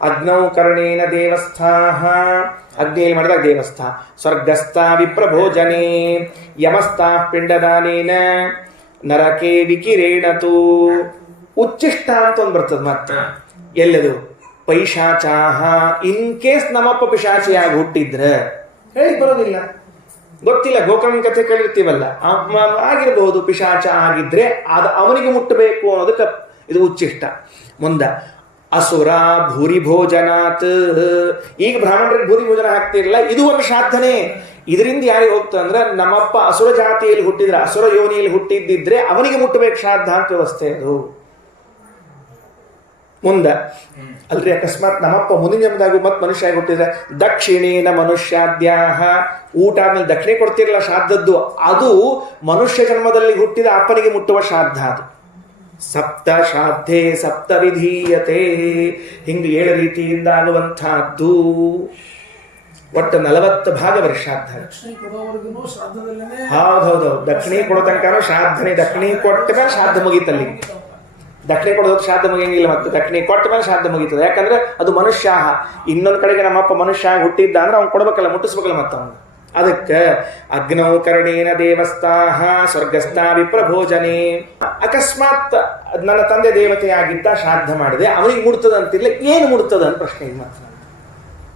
ಅಗ್ನೌ ಕರ್ಣೇನ ದೇವಸ್ಥಾಃ, ಅಗ್ನಿಯಲ್ಲಿ ಮಾಡಿದಾಗ ದೇವಸ್ಥ, ಸ್ವರ್ಗಸ್ಥ ವಿಪ್ರಭೋಜನೆ, ಯಮಸ್ಥಾಃ ಪಿಂಡದಾನೇನ, ನರಕೆ ವಿಕಿರೇಣತು. ಉಚ್ಚಿಷ್ಟ ಅಂತ ಒಂದು ಬರ್ತದೆ ಮತ್ತೆ. ಎಲ್ಲದು? ಪೈಶಾಚಾಹ. ಇನ್ ಕೇಸ್ ನಮ್ಮಪ್ಪ ಪಿಶಾಚಿಯಾಗಿ ಹುಟ್ಟಿದ್ರೆ ಹೇಳಿ ಬರೋದಿಲ್ಲ, ಗೊತ್ತಿಲ್ಲ. ಗೋಕರ್ಣ ಕಥೆ ಕೇಳಿರ್ತೀವಲ್ಲ, ಆಗಿರಬಹುದು ಪಿಶಾಚ ಆಗಿದ್ರೆ ಅದು ಅವನಿಗೆ ಮುಟ್ಟಬೇಕು ಅನ್ನೋದಕ್ಕೆ ಇದು ಉಚ್ಚಿಷ್ಟ. ಮುಂದ ಅಸುರ ಭೂರಿ ಭೋಜನಾತ್. ಈಗ ಬ್ರಾಹ್ಮಣರಿಗೆ ಭೂರಿ ಭೋಜನ ಹಾಕ್ತಿರಲ್ಲ, ಇದು ಒಂದು ಶ್ರಾದ್ದನೇ. ಇದರಿಂದ ಯಾರಿಗೆ ಹೋಗ್ತದೆ ಅಂದ್ರೆ ನಮ್ಮಪ್ಪ ಅಸುರ ಜಾತಿಯಲ್ಲಿ ಹುಟ್ಟಿದ್ರೆ, ಅಸುರ ಯೋನಿಯಲ್ಲಿ ಹುಟ್ಟಿದ್ದಿದ್ರೆ ಅವನಿಗೆ ಮುಟ್ಟಬೇಕು ಶ್ರಾದ್ದ ಅಂತ ವ್ಯವಸ್ಥೆ ಅದು. ಮುಂದ ಅಲ್ರಿ, ಅಕಸ್ಮಾತ್ ನಮ್ಮಪ್ಪ ಮುಂದಿನ ಜನ್ಮದಾಗೂ ಮತ್ತೆ ಮನುಷ್ಯ ಆಗಿ ಹುಟ್ಟಿದ್ರೆ ದಕ್ಷಿಣೇನ ಮನುಷ್ಯಾದ್ಯಾಹ. ಊಟ ಆದ್ಮೇಲೆ ದಕ್ಷಿಣೆ ಕೊಡ್ತಿರಲ್ಲ ಶ್ರಾದ್ದದ್ದು, ಅದು ಮನುಷ್ಯ ಜನ್ಮದಲ್ಲಿ ಹುಟ್ಟಿದ ಅಪ್ಪನಿಗೆ ಮುಟ್ಟುವ ಶ್ರಾದ್ದ ಅದು. ಸಪ್ತ ಶ್ರಾದ್ಧೆ ಸಪ್ತ ವಿಧೀಯತೆ. ಹಿಂಗೆ 7 ರೀತಿಯಿಂದ ಆಗುವಂತಹದ್ದು. ಒಟ್ಟು 40 ಭಾಗ ಬರೀ ಶ್ರಾದ್ದ. ಹೌದೌದು, ದಕ್ಷಿಣೆ ಕೊಡೋ ತನಕ ಶ್ರಾದ್ದನೆ. ದಕ್ಷಿಣೆ ಕೊಟ್ಟ ಮೇಲೆ ಶ್ರಾದ್ದ ಮುಗೀತಲ್ಲಿ. ದಕ್ಷಿಣೆ ಕೊಡೋದು ಶ್ರಾದ್ದ ಮುಗಿಯಂಗಿಲ್ಲ, ಮತ್ತು ದಕ್ಷಿಣೆ ಕೊಟ್ಟ ಮೇಲೆ ಶ್ರಾದ್ದ ಮುಗೀತದೆ. ಯಾಕಂದ್ರೆ ಅದು ಮನುಷ್ಯ. ಇನ್ನೊಂದು ಕಡೆಗೆ ನಮ್ಮಪ್ಪ ಮನುಷ್ಯ ಹುಟ್ಟಿದ್ದ ಅಂದ್ರೆ ಅವ್ನು ಕೊಡ್ಬೇಕಲ್ಲ, ಮುಟ್ಟಿಸ್ಬೇಕಲ್ಲ ಮತ್ತ ಅವನು. ಅದಕ್ಕೆ ಅಗ್ನೌ ಕರ್ಣೇನ ದೇವಸ್ಥಾಃ ಸ್ವರ್ಗಸ್ಥ ವಿಪ್ರಭೋಜನೆ. ಅಕಸ್ಮಾತ್ ನನ್ನ ತಂದೆ ದೇವತೆಯಾಗಿದ್ದ, ಶ್ರಾದ್ದ ಮಾಡಿದೆ, ಅವನಿಗೆ ಮುಡ್ತದ ಅಂತಿರ್ಲಿ. ಏನು ಮುಡ್ತದ ಅಂತ ಪ್ರಶ್ನೆ ಈಗ ಮಾತ್ರ.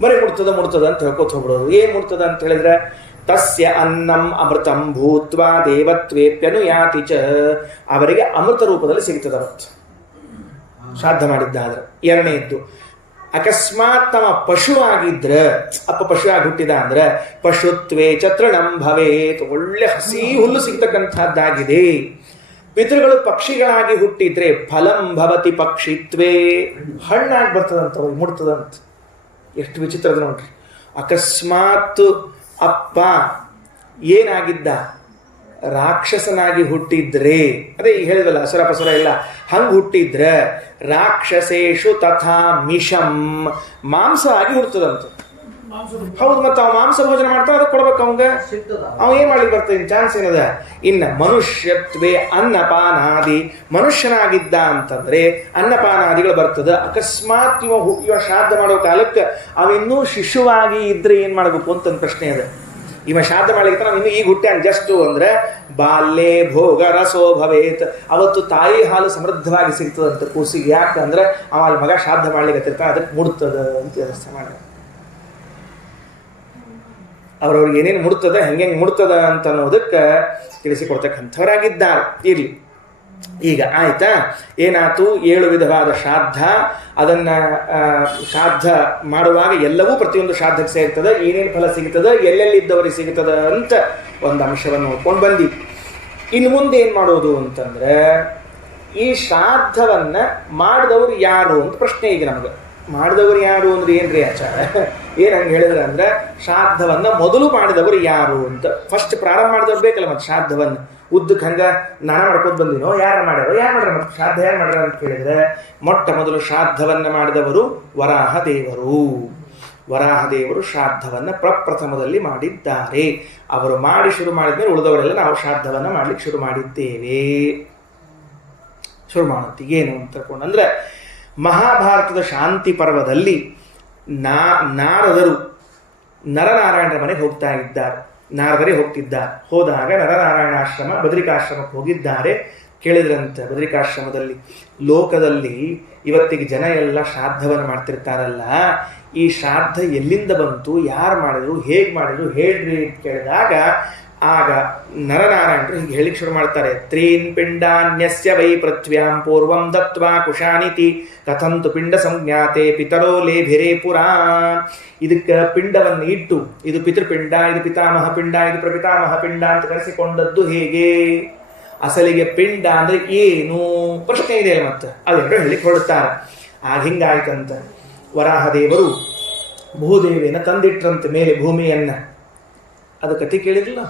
ಬರೀ ಮುಡ್ತದ ಅಂತ ಹೇಳ್ಕೊತ ಹೋಗ್ಬಿಡೋದು. ಏನ್ ಮುಡ್ತದ ಅಂತ ಹೇಳಿದ್ರೆ ತಸ್ಯ ಅನ್ನಂ ಅಮೃತಂ ಭೂತ್ವ ದೇವತ್ವೇಪ್ಯನುಯಾತಿ ಚ. ಅವರಿಗೆ ಅಮೃತ ರೂಪದಲ್ಲಿ ಸಿಗ್ತದ ಅವತ್ತು ಶ್ರಾದ್ದ ಮಾಡಿದ್ದಾದ್ರೆ. ಎರಡನೇದ್ದು, ಅಕಸ್ಮಾತ್ ತಮ್ಮ ಪಶು ಆಗಿದ್ರೆ, ಅಪ್ಪ ಪಶು ಆಗಿ ಹುಟ್ಟಿದ ಅಂದ್ರೆ ಪಶುತ್ವೇ ಚತೃಣಂ ಭವೇತ್. ಒಳ್ಳೆ ಹಸಿ ಹುಲ್ಲು ಸಿಗ್ತಕ್ಕಂಥದ್ದಾಗಿದೆ. ಪಿತೃಗಳು ಪಕ್ಷಿಗಳಾಗಿ ಹುಟ್ಟಿದ್ರೆ ಫಲಂ ಭವತಿ ಪಕ್ಷಿತ್ವೇ. ಹಣ್ಣಾಗಿ ಬರ್ತದಂತ, ಮುಡ್ತದಂತ. ಎಷ್ಟು ವಿಚಿತ್ರದ ನೋಡ್ರಿ. ಅಕಸ್ಮಾತ್ ಅಪ್ಪ ಏನಾಗಿದ್ದ, ರಾಕ್ಷಸನಾಗಿ ಹುಟ್ಟಿದ್ರೆ, ಅದೇ ಈಗ ಹೇಳಿದಲ್ಲ ಅಸುರ ಪಸುರ ಇಲ್ಲ, ಹಂಗೆ ಹುಟ್ಟಿದ್ರೆ ರಾಕ್ಷಸೇಶು ತಥಾ ಮಿಷಂ, ಮಾಂಸ ಆಗಿ ಹುಡ್ತದಂತ. ಹೌದು, ಮತ್ತೆ ಅವ ಮಾಂಸ ಭೋಜನ ಮಾಡ್ತಾನೆ, ಅದಕ್ಕೆ ಕೊಡ್ಬೇಕು ಅವಂಗ. ಅವ ಏನ್ ಮಾಡ್ಲಿಕ್ಕೆ ಬರ್ತದೆ, ಚಾನ್ಸ್ ಏನದ. ಇನ್ನ ಮನುಷ್ಯತ್ವೇ ಅನ್ನಪಾನಾದಿ. ಮನುಷ್ಯನಾಗಿದ್ದ ಅಂತಂದ್ರೆ ಅನ್ನಪಾನಾದಿಗಳು ಬರ್ತದೆ. ಅಕಸ್ಮಾತ್ ಇವ ಶ್ರಾದ್ದ ಮಾಡೋ ಕಾಲಕ್ಕೆ ಅವಿನ್ನೂ ಶಿಶುವಾಗಿ ಇದ್ರೆ ಏನ್ ಮಾಡ್ಬೇಕು ಅಂತ ಒಂದು ಪ್ರಶ್ನೆ ಇದೆ. ಇವ ಶ್ರಾದ್ದ ಮಾಡ್ಲಿಕ್ಕೆ ನಾವು ಇನ್ನು ಈಗ ಹುಟ್ಟ್ಯಾನ ಜಸ್ಟ್ ಅಂದ್ರೆ ಬಾಲ್ಯೆ ಭೋಗ ರಸೋ ಭವೇತ್. ಅವತ್ತು ತಾಯಿ ಹಾಲು ಸಮೃದ್ಧವಾಗಿ ಸಿಗ್ತದಂತ ಕೂಸಿಗೆ. ಯಾಕಂದ್ರೆ ಅವ ಅಲ್ಲಿ ಮಗ ಶ್ರಾದ್ದ ಮಾಡ್ಲಿಕ್ಕೆ ಅದಕ್ಕೆ ಮುಡ್ತದ ಅಂತ ವ್ಯವಸ್ಥೆ ಮಾಡಿ. ಅವ್ರವ್ರಿಗೆ ಏನೇನು ಮುಡ್ತದ, ಹೆಂಗೆ ಮುಡ್ತದ ಅಂತ ಅನ್ನೋದಕ್ಕೆ ತಿಳಿಸಿಕೊಡ್ತಕ್ಕಂಥವರಾಗಿದ್ದಾರೆ. ಇರ್ಲಿ, ಈಗ ಆಯ್ತಾ, ಏನಾಯ್ತು, 7 ವಿಧವಾದ ಶ್ರಾದ್ದ. ಅದನ್ನ ಶ್ರಾದ್ದ ಮಾಡುವಾಗ ಎಲ್ಲವೂ ಪ್ರತಿಯೊಂದು ಶ್ರಾದ್ದಕ್ಕೆ ಸೇರ್ತದೆ. ಏನೇನು ಫಲ ಸಿಗ್ತದೆ, ಎಲ್ಲೆಲ್ಲಿದ್ದವರಿಗೆ ಸಿಗ್ತದ ಅಂತ ಒಂದು ಅಂಶವನ್ನು ನೋಡ್ಕೊಂಡು ಬಂದಿ. ಇನ್ನು ಮುಂದೆ ಏನ್ ಮಾಡೋದು ಅಂತಂದ್ರೆ, ಈ ಶ್ರಾದ್ದವನ್ನ ಮಾಡಿದವರು ಯಾರು ಅಂತ ಪ್ರಶ್ನೆ ಈಗ ನಮ್ಗೆ. ಮಾಡಿದವರು ಯಾರು ಅಂದ್ರೆ ಏನ್ರಿ ಆಚಾರ, ಏನ್ ಹಂಗೆ ಹೇಳಿದ್ರೆ ಅಂದ್ರೆ ಶ್ರಾದ್ದವನ್ನ ಮೊದಲು ಮಾಡಿದವರು ಯಾರು ಅಂತ. ಫಸ್ಟ್ ಪ್ರಾರಂಭ ಮಾಡಿದವ್ರು ಬೇಕಲ್ಲ ಮತ್ತೆ ಶ್ರಾದ್ದವನ್ನ. ಉದ್ದಕ್ಕೆ ಹಂಗ ನಾನ ಮಾಡ್ಕೊಂಡು ಬಂದಿನೋ, ಯಾರು ಮಾಡ್ಯಾರ ಮತ್ತೆ ಶ್ರಾದ್ದ ಯಾರು ಮಾಡ್ಯಾರ ಅಂತ ಕೇಳಿದ್ರೆ, ಮೊಟ್ಟ ಮೊದಲು ಶ್ರಾದ್ದವನ್ನ ಮಾಡಿದವರು ವರಾಹ ದೇವರು. ವರಾಹ ದೇವರು ಶ್ರಾದ್ದವನ್ನ ಪ್ರಪ್ರಥಮದಲ್ಲಿ ಮಾಡಿದ್ದಾರೆ. ಅವರು ಮಾಡಿ ಶುರು ಮಾಡಿದ್ಮೇಲೆ ಉಳಿದವರೆಲ್ಲ ನಾವು ಶ್ರಾದ್ದವನ್ನ ಮಾಡ್ಲಿಕ್ಕೆ ಶುರು ಮಾಡಿದ್ದೇವೆ. ಶುರು ಮಾಡುತ್ತಿ ಏನು ಅಂತ ತಿಳ್ಕೊಂಡ್ರೆ, ಮಹಾಭಾರತದ ಶಾಂತಿ ಪರ್ವದಲ್ಲಿ ನಾರದರು ನರನಾರಾಯಣರ ಮನೆಗೆ ಹೋಗ್ತಾ ಇದ್ದಾರೆ. ನಾರದರೇ ಹೋಗ್ತಿದ್ದಾರೆ. ಹೋದಾಗ ನರನಾರಾಯಣಾಶ್ರಮ ಬದ್ರಿಕಾಶ್ರಮಕ್ಕೆ ಹೋಗಿದ್ದಾರೆ. ಕೇಳಿದ್ರಂತೆ ಬದ್ರಿಕಾಶ್ರಮದಲ್ಲಿ, ಲೋಕದಲ್ಲಿ ಇವತ್ತಿಗೆ ಜನ ಎಲ್ಲ ಶ್ರಾದ್ದವನ್ನು ಮಾಡ್ತಿರ್ತಾರಲ್ಲ, ಈ ಶ್ರಾದ್ದ ಎಲ್ಲಿಂದ ಬಂತು, ಯಾರು ಮಾಡಿದ್ರು, ಹೇಗೆ ಮಾಡಿದ್ರು ಹೇಳ್ರಿ ಅಂತ ಕೇಳಿದಾಗ ಆಗ ನರನಾರಾಯಣರು ಹೀಗೆ ಹೇಳಿಕ್ ಶುರು ಮಾಡ್ತಾರೆ. ತ್ರೀನ್ ಪಿಂಡಾನ್ಯಸ್ಯ ವೈ ಪೃಥ್ವ್ಯಾಂ ಪೂರ್ವಂ ದತ್ವಾ ಕುಶಾನಿತಿ ಕಥಂತು ಪಿಂಡ ಸಂಜ್ಞಾತೆ ಪಿತರೋ ಲೇಭಿರೇ ಪುರಾ. ಇದಕ್ಕೆ ಪಿಂಡವನ್ನು ಇಟ್ಟು, ಇದು ಪಿತೃಪಿಂಡ, ಇದು ಪಿತಾಮಹ ಪಿಂಡ, ಇದು ಪ್ರಪಿತಾಮಹ ಪಿಂಡ ಅಂತ ಕರೆಸಿಕೊಂಡದ್ದು ಹೇಗೆ, ಅಸಲಿಗೆ ಪಿಂಡ ಅಂದ್ರೆ ಏನು ಪ್ರಶ್ನೆ ಇದೆ ಮತ್ತೆ, ಅವೆರಡು ಹೇಳಿಕ್ ಹೊರಡ್ತಾರೆ. ಆಗ ಹಿಂಗಾಯ್ತಂತ. ವರಾಹದೇವರು ಭೂದೇವಿಯನ್ನು ತಂದಿಟ್ರಂತೆ ಮೇಲೆ ಭೂಮಿಯನ್ನ. ಅದು ಕತೆ ಕೇಳಿದ್ರಲ್ಲ,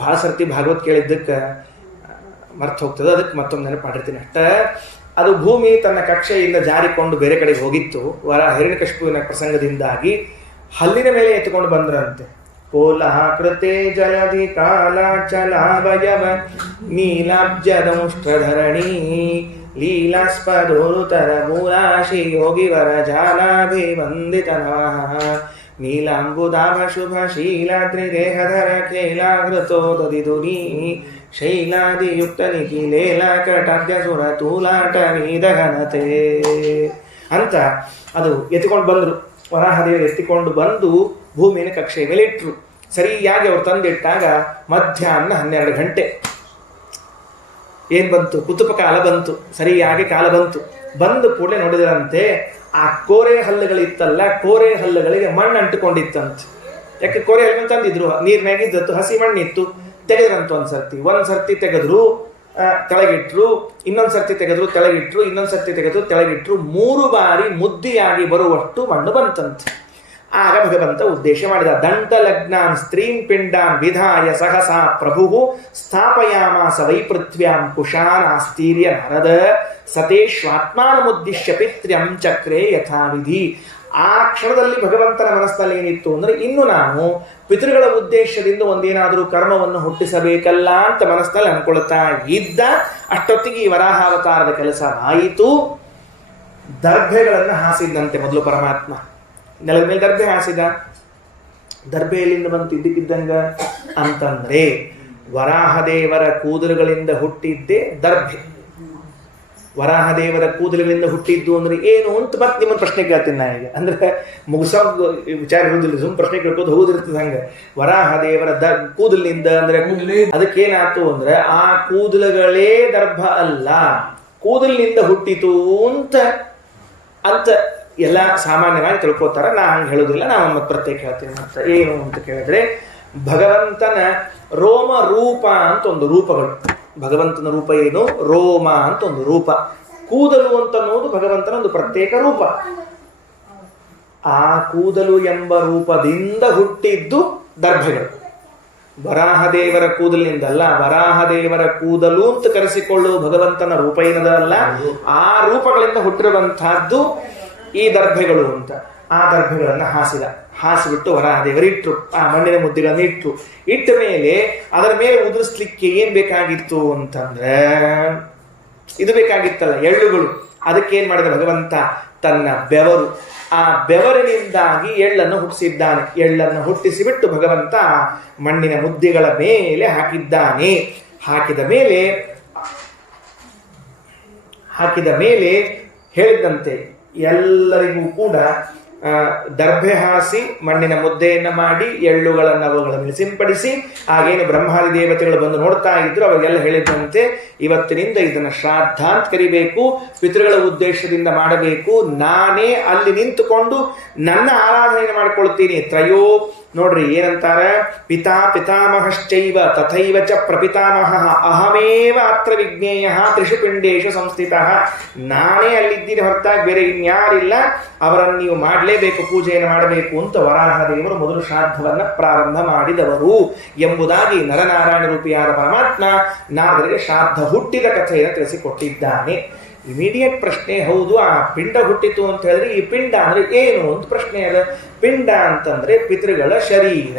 ಭಾಳ ಸರ್ತಿ ಭಾಗವತ್ ಕೇಳಿದ್ದಕ್ಕೆ ಮರ್ತು ಹೋಗ್ತದೆ, ಅದಕ್ಕೆ ಮತ್ತೊಮ್ಮೆ ನೆನಪು ಮಾಡಿರ್ತೀನಿ ಅಷ್ಟ. ಅದು ಭೂಮಿ ತನ್ನ ಕಕ್ಷೆಯಿಂದ ಜಾರಿಕೊಂಡು ಬೇರೆ ಕಡೆಗೆ ಹೋಗಿತ್ತು. ಹಿರಣ್ಯಕಶಿಪುವಿನ ಪ್ರಸಂಗದಿಂದಾಗಿ ಹಲ್ಲಿನ ಮೇಲೆ ಎತ್ತುಕೊಂಡು ಬಂದ್ರಂತೆ. ಕೋಲಹ ಕೃತೆ ಜಲಧಿ ಕಾಲ ಚಲಾವಯವ ನೀಲಾಬ್ಜದಂಷ್ಟ್ರಧರಣಿ ಲೀಲಾಸ್ಪದೋರುತರ ಮೂಲಾಶಿ ಯೋಗಿವರ ಜಾಲಾಭಿವಂದಿತ ನಮಃ ನೀಲಾಂಬುದಾಭ ಶುಭ ಶೀಲಾದ್ರಿ ದೇಹಧರ ಖೇಲಾಗೃತೋ ದದಿದುನಿ ಶೈಲಾದಿಯುಕ್ತ ನಿಖಿಲೇಲ ಕಟಾದ್ಯ ಸುರ ತೂಲಾಟ ನೀದಘನತೆ ಅಂತ ಅದು ಎತ್ತಿಕೊಂಡು ಬಂದರು. ವರಾಹದೇವರು ಎತ್ತಿಕೊಂಡು ಬಂದು ಭೂಮಿಯ ಕಕ್ಷೆಯ ಮೇಲೆ ಇಟ್ಟರು. ಸರಿಯಾಗಿ ಅವ್ರು ತಂದಿಟ್ಟಾಗ ಮಧ್ಯಾಹ್ನ 12 ಗಂಟೆ ಏನ್ ಬಂತು, ಕುತುಪ ಕಾಲ ಬಂತು. ಸರಿಯಾಗಿ ಕಾಲ ಬಂತು. ಬಂದು ಕೂಡಲೇ ನೋಡಿದರಂತೆ ಆ ಕೋರೆ ಹಲ್ಲುಗಳಿತ್ತಲ್ಲ, ಕೋರೆ ಹಲ್ಲುಗಳಿಗೆ ಮಣ್ಣು ಅಂಟುಕೊಂಡಿತ್ತಂತೆ. ಯಾಕೆ ಕೋರೆ ಹಲ್ಲು ತಂದಿದ್ರು, ನೀರ್ನಾಗಿದ್ದತ್ತು, ಹಸಿ ಮಣ್ಣಿತ್ತು. ತೆಗೆದ್ರಂತ ಒಂದ್ಸರ್ತಿ ತೆಗೆದ್ರು, ಕೆಳಗಿಟ್ರು, ಇನ್ನೊಂದ್ಸರ್ತಿ ತೆಗೆದ್ರು, ಕೆಳಗಿಟ್ರು, ಇನ್ನೊಂದ್ಸರ್ತಿ ತೆಗೆದ್ರು, ಕೆಳಗಿಟ್ರು. 3 ಬಾರಿ ಮುದ್ದಿಯಾಗಿ ಬರುವಷ್ಟು ಮಣ್ಣು ಬಂತಂತೆ. ಆಗ ಭಗವಂತ ಉದ್ದೇಶ ಮಾಡಿದ. ದಂಟಲಗ್ನಾನ್ ಸ್ತ್ರೀಂ ಪಿಂಡಾನ್ ವಿಧಾಯ ಸಹಸಾ ಪ್ರಭು ಸ್ಥಾಪಯಾಮಾಸ ವೈಪೃಥ್ವ್ಯಾಂ ಕುಶಾನ್ ಆಸ್ತೀರ್ಯ ನರದ ಸತೇಶ್ವಾತ್ಮಾನಮುದ್ದಿಶ್ಯ ಪಿತ್ರ್ಯಂ ಚಕ್ರೆ ಯಥಾವಿಧಿ. ಆ ಕ್ಷಣದಲ್ಲಿ ಭಗವಂತನ ಮನಸ್ಸಿನಲ್ಲಿ ಏನಿತ್ತು ಅಂದ್ರೆ, ಇನ್ನು ನಾನು ಪಿತೃಗಳ ಉದ್ದೇಶದಿಂದ ಒಂದೇನಾದರೂ ಕರ್ಮವನ್ನು ಹುಟ್ಟಿಸಬೇಕಲ್ಲ ಅಂತ ಮನಸ್ಸಿನಲ್ಲಿ ಅನ್ಕೊಳ್ತಾ ಇದ್ದ ಅಷ್ಟೊತ್ತಿಗೆ ಈ ವರಾಹಾವತಾರದ ಕೆಲಸ ಆಯಿತು. ದರ್ಭೆಗಳನ್ನು ಹಾಸಿದಂತೆ ಮೊದಲು ಪರಮಾತ್ಮ. ನೆಲದ ಮೇಲೆ ದರ್ಭೆ ಹಾಸಿದ. ದರ್ಭೆಯಲ್ಲಿಂದ ಬಂತು ಇದ್ದಕ್ಕಿದ್ದಂಗ ಅಂತಂದ್ರೆ ವರಾಹದೇವರ ಕೂದಲುಗಳಿಂದ ಹುಟ್ಟಿದ್ದೇ ದರ್ಭೆ. ವರಾಹದೇವರ ಕೂದಲುಗಳಿಂದ ಹುಟ್ಟಿದ್ದು ಅಂದ್ರೆ ಏನು ಅಂತ ಮತ್ತೆ ನಿಮ್ಮನ್ನು ಪ್ರಶ್ನೆ ಕೇಳ್ತೀನಿ ನಾ ಈಗ. ಅಂದ್ರೆ ಮುಗಿಸೋ ವಿಚಾರ ಇರುವುದಿಲ್ಲ, ಸುಮ್ ಪ್ರಶ್ನೆ ಕೇಳ್ಬೋದು ಹೋಗಿರ್ತದೆ. ಹಂಗೆ ವರಾಹದೇವರ ಕೂದಲಿನಿಂದ ಅಂದ್ರೆ ಅದಕ್ಕೇನಾಯ್ತು ಅಂದ್ರೆ ಆ ಕೂದಲುಗಳೇ ದರ್ಭ ಅಲ್ಲ, ಕೂದಲಿನಿಂದ ಹುಟ್ಟಿತು ಅಂತ ಎಲ್ಲ ಸಾಮಾನ್ಯವಾಗಿ ತಿಳ್ಕೊತಾರ. ನಾ ಹಂಗೆ ಹೇಳೋದಿಲ್ಲ, ನಾನು ಮತ್ತೆ ಪ್ರತ್ಯೇಕ ಹೇಳ್ತೀನಿ. ಮಾತ್ರ ಏನು ಅಂತ ಕೇಳಿದ್ರೆ, ಭಗವಂತನ ರೋಮ ರೂಪ ಅಂತ ಒಂದು ರೂಪಗಳು. ಭಗವಂತನ ರೂಪ ಏನು? ರೋಮ ಅಂತ ಒಂದು ರೂಪ. ಕೂದಲು ಅಂತ ಅನ್ನೋದು ಭಗವಂತನ ಒಂದು ಪ್ರತ್ಯೇಕ ರೂಪ. ಆ ಕೂದಲು ಎಂಬ ರೂಪದಿಂದ ಹುಟ್ಟಿದ್ದು ದರ್ಭೆಗಳು. ವರಾಹದೇವರ ಕೂದಲಿನಿಂದಲ್ಲ, ವರಾಹದೇವರ ಕೂದಲು ಅಂತ ಕರೆಸಿಕೊಳ್ಳುವ ಭಗವಂತನ ರೂಪ ಏನದಲ್ಲ, ಆ ರೂಪಗಳಿಂದ ಹುಟ್ಟಿರುವಂತಹದ್ದು ಈ ದರ್ಭೆಗಳು ಅಂತ. ಆ ದರ್ಭೆಗಳನ್ನು ಹಾಸಿಬಿಟ್ಟು ವರಾಹದೇವರಿಟ್ರು. ಆ ಮಣ್ಣಿನ ಮುದ್ದೆಗಳನ್ನು ಇಟ್ಟ ಮೇಲೆ ಅದರ ಮೇಲೆ ಉದುರಿಸ್ಲಿಕ್ಕೆ ಏನ್ ಬೇಕಾಗಿತ್ತು ಅಂತಂದ್ರೆ, ಇದು ಬೇಕಾಗಿತ್ತಲ್ಲ, ಎಳ್ಳುಗಳು. ಅದಕ್ಕೇನ್ ಮಾಡಿದ ಭಗವಂತ? ತನ್ನ ಬೆವರು, ಆ ಬೆವರಿನಿಂದಾಗಿ ಎಳ್ಳನ್ನು ಹುಟ್ಟಿಸಿದ್ದಾನೆ. ಎಳ್ಳನ್ನು ಹುಟ್ಟಿಸಿಬಿಟ್ಟು ಭಗವಂತ ಮಣ್ಣಿನ ಮುದ್ದೆಗಳ ಮೇಲೆ ಹಾಕಿದ್ದಾನೆ. ಹಾಕಿದ ಮೇಲೆ ಹೇಳಿದಂತೆ ಎಲ್ಲರಿಗೂ ಕೂಡ ದರ್ಭೆ ಹಾಸಿ ಮಣ್ಣಿನ ಮುದ್ದೆಯನ್ನ ಮಾಡಿ ಎಳ್ಳುಗಳನ್ನು ಅವುಗಳ ಮೇಲೆ ಸಿಂಪಡಿಸಿ, ಹಾಗೇನು ಬ್ರಹ್ಮಾದಿ ದೇವತೆಗಳು ಬಂದು ನೋಡ್ತಾ ಇದ್ರು. ಅವರಿಗೆಲ್ಲ ಹೇಳಿದಂತೆ ಇವತ್ತಿನಿಂದ ಇದನ್ನು ಶ್ರಾದ್ದ ಅಂತ ಕರಿಬೇಕು, ಪಿತೃಗಳ ಉದ್ದೇಶದಿಂದ ಮಾಡಬೇಕು. ನಾನೇ ಅಲ್ಲಿ ನಿಂತುಕೊಂಡು ನನ್ನ ಆರಾಧನೆ ಮಾಡಿಕೊಳ್ತೀನಿ. ನೋಡ್ರಿ ಏನಂತಾರೆ, ಪಿತಾಮಹಶ್ಚೈವ ತಥೈವ ಚ ಪ್ರಪಿತಾಮಹ ಅಹಮೇವ ಅತ್ರ ವಿಜ್ಞೇಯ ತ್ರಿಷು ಪಿಂಡೇಶು ಸಂಸ್ಥಿತ. ನಾನೇ ಅಲ್ಲಿದ್ದೀನಿ, ಹೊರತಾಗಿ ಬೇರೆ ಇನ್ಯಾರಿಲ್ಲ, ಅವರನ್ನು ನೀವು ಮಾಡಲೇಬೇಕು, ಪೂಜೆಯನ್ನು ಮಾಡಬೇಕು ಅಂತ ವರಾಹದೇವರು ಮೊದಲು ಶ್ರಾದ್ದವನ್ನ ಪ್ರಾರಂಭ ಮಾಡಿದವರು ಎಂಬುದಾಗಿ ನರನಾರಾಯಣ ರೂಪಿಯಾದ ಪರಮಾತ್ಮ ನಾಗರಿಗೆ ಶ್ರಾದ್ದ ಹುಟ್ಟಿದ ಕಥೆಯನ್ನು ತಿಳಿಸಿಕೊಟ್ಟಿದ್ದಾನೆ. ಇಮಿಡಿಯೇಟ್ ಪ್ರಶ್ನೆ, ಹೌದು ಆ ಪಿಂಡ ಹುಟ್ಟಿತು ಅಂತ ಹೇಳಿದ್ರೆ ಈ ಪಿಂಡ ಅಂದ್ರೆ ಏನು ಅಂತ ಪ್ರಶ್ನೆ ಅದ. ಪಿಂಡ ಅಂತಂದ್ರೆ ಪಿತೃಗಳ ಶರೀರ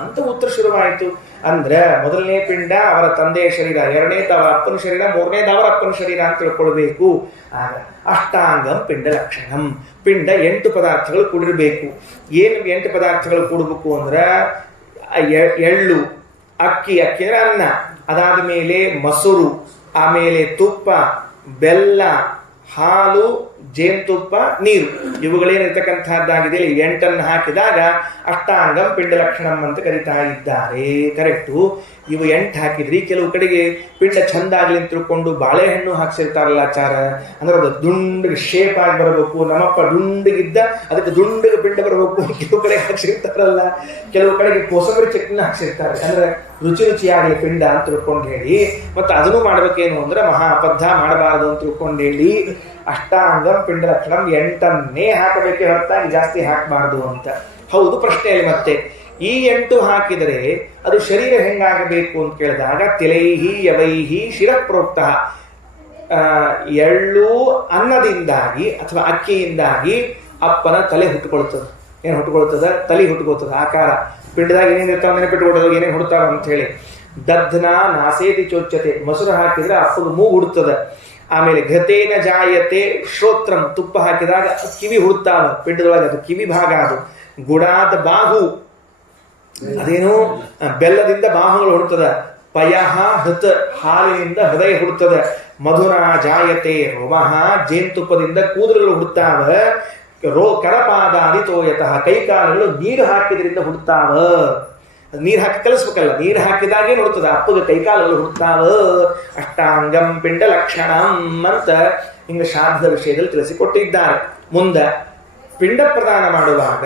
ಅಂತ ಉತ್ತರ ಶುರುವಾಯಿತು. ಅಂದ್ರೆ ಮೊದಲನೇ ಪಿಂಡ ಅವರ ತಂದೆಯ ಶರೀರ, ಎರಡನೇದು ಅವರ ಅಪ್ಪನ ಶರೀರ, ಮೂರನೇದು ಅವರ ಅಪ್ಪನ ಶರೀರ ಅಂತ ತಿಳ್ಕೊಳ್ಬೇಕು. ಆಗ ಅಷ್ಟಾಂಗಂ ಪಿಂಡ ಲಕ್ಷಣಂ. ಪಿಂಡ 8 ಪದಾರ್ಥಗಳು ಕೂಡಿರಬೇಕು. ಏನು 8 ಪದಾರ್ಥಗಳು ಕೂಡಬೇಕು ಅಂದ್ರೆ ಎಳ್ಳು, ಅಕ್ಕಿ ಅಂದ್ರೆ ಅನ್ನ, ಅದಾದ ಮೇಲೆ ಮೊಸರು, ಆಮೇಲೆ ತುಪ್ಪ, ಬೆಲ್ಲ, ಹಾಲು, ಜೇನುತುಪ್ಪ, ನೀರು, ಇವುಗಳೇನಿರ್ತಕ್ಕಂಥದ್ದಾಗಿದೆ. 8 ಹಾಕಿದಾಗ ಅಷ್ಟಾಂಗಂ ಪಿಂಡ ಲಕ್ಷಣಂ ಅಂತ ಕರಿತಾ ಇದ್ದಾರೆ. ಕರೆಕ್ಟು. ಇವು 8 ಹಾಕಿದ್ರಿ. ಕೆಲವು ಕಡೆಗೆ ಪಿಂಡ ಚಂದ ಆಗ್ಲಿ ಅಂತ ತಿಳ್ಕೊಂಡು ಬಾಳೆಹಣ್ಣು ಹಾಕ್ಸಿರ್ತಾರಲ್ಲ ಆಚಾರ, ಅಂದ್ರೆ ಅದು ದುಂಡಿಗೆ ಶೇಪ್ ಆಗಿ ಬರಬೇಕು. ನಮ್ಮಪ್ಪ ದುಂಡಿಗಿದ್ದ, ಅದಕ್ಕೆ ದುಂಡಿಗೆ ಪಿಂಡ ಬರಬೇಕು. ಕೆಲವು ಕಡೆ ಹಾಕ್ಸಿರ್ತಾರಲ್ಲ, ಕೆಲವು ಕಡೆಗೆ ಕೋಸಂಬರಿ ಚಟ್ನಿ ಹಾಕ್ಸಿರ್ತಾರೆ, ಅಂದ್ರೆ ರುಚಿಯಾಗಲಿ ಪಿಂಡ ಅಂತ ತಿಳ್ಕೊಂಡು ಹೇಳಿ. ಮತ್ತೆ ಅದನ್ನು ಮಾಡ್ಬೇಕೇನು ಅಂದ್ರೆ ಮಹಾ ಅಬದ್ಧ ಮಾಡಬಾರದು ಅಂತ ತಿಳ್ಕೊಂಡು ಹೇಳಿ ಅಷ್ಟಾಂಗಂ ಪಿಂಡ ಲಕ್ಷಣಂ 8 ಹಾಕಬೇಕೆ ಹೊರತಾಗಿ ಜಾಸ್ತಿ ಹಾಕಬಾರ್ದು ಅಂತ. ಹೌದು, ಪ್ರಶ್ನೆಯಲ್ಲಿ ಮತ್ತೆ ಈ 8 ಹಾಕಿದರೆ ಅದು ಶರೀರ ಹೆಂಗಾಗಬೇಕು ಅಂತ ಕೇಳಿದಾಗ ತಿಲೈಹಿ ಯವೈಹಿ ಶಿರಪ್ರೋಕ್ತ. ಎಳ್ಳು ಅನ್ನದಿಂದಾಗಿ ಅಥವಾ ಅಕ್ಕಿಯಿಂದಾಗಿ ಅಪ್ಪನ ತಲೆ ಹುಟ್ಟುಕೊಳ್ತದೆ. ಏನು ಹುಟ್ಟುಕೊಳ್ತದ? ತಲೆ ಹುಟ್ಟುಕೊಳ್ತದ. ಆಕಾರ ಪಿಂಡದಾಗ ಏನೇನಿರ್ತಾವ ನೆನಪಿಟ್ಟುಕೊಡೋದು, ಏನೇನು ಹುಡ್ತಾವ ಅಂತ ಹೇಳಿ. ದಧ್ನ ನಾಸೇತಿ ಚೋಚ್ಚತೆ. ಮೊಸರು ಹಾಕಿದ್ರೆ ಅಪ್ಪಗೆ ಮೂಗು ಹುಡುತ್ತದೆ. ಆಮೇಲೆ ಘತೇನ ಜಾಯತೆ ಶ್ರೋತ್ರಂ, ತುಪ್ಪ ಹಾಕಿದಾಗ ಕಿವಿ ಹುಡ್ತಾವ, ಪಿಂಡದೊಳಗೆ ಅದು ಕಿವಿ ಭಾಗ. ಅದು ಗುಡಾದ ಬಾಹು, ಅದೇನು ಬೆಲ್ಲದಿಂದ ಬಾಹುಗಳು ಹುಡ್ತದ. ಪಯಃ ಹೃತ್, ಹಾಲಿನಿಂದ ಹೃದಯ ಹುಡ್ತದ. ಮಧುರ ಜಾಯತೆ ರೋಮಃ, ಜೇನುತುಪ್ಪದಿಂದ ಕೂದಲುಗಳು ಹುಡ್ತಾವ. ಕರಪಾದಾದಿ ತೋಯತಃ, ಕೈಕಾಲುಗಳು ನೀರು ಹಾಕಿದ್ರಿಂದ ಹುಡ್ತಾವ. ನೀರು ಹಾಕಿ ಕಲಿಸ್ಬೇಕಲ್ಲ, ನೀರು ಹಾಕಿದಾಗೇ ನೋಡ್ತದ, ಅಪ್ಪಗ ಕೈಕಾಲುಗಳು ಹುಡ್ತಾವ. ಅಷ್ಟಾಂಗಂ ಪಿಂಡ ಲಕ್ಷಣಂ ಅಂತ ಹಿಂಗ ಶ್ರಾದ್ದದ ವಿಷಯದಲ್ಲಿ ತಿಳಿಸಿಕೊಟ್ಟಿದ್ದಾರೆ. ಮುಂದೆ ಪಿಂಡ ಪ್ರದಾನ ಮಾಡುವಾಗ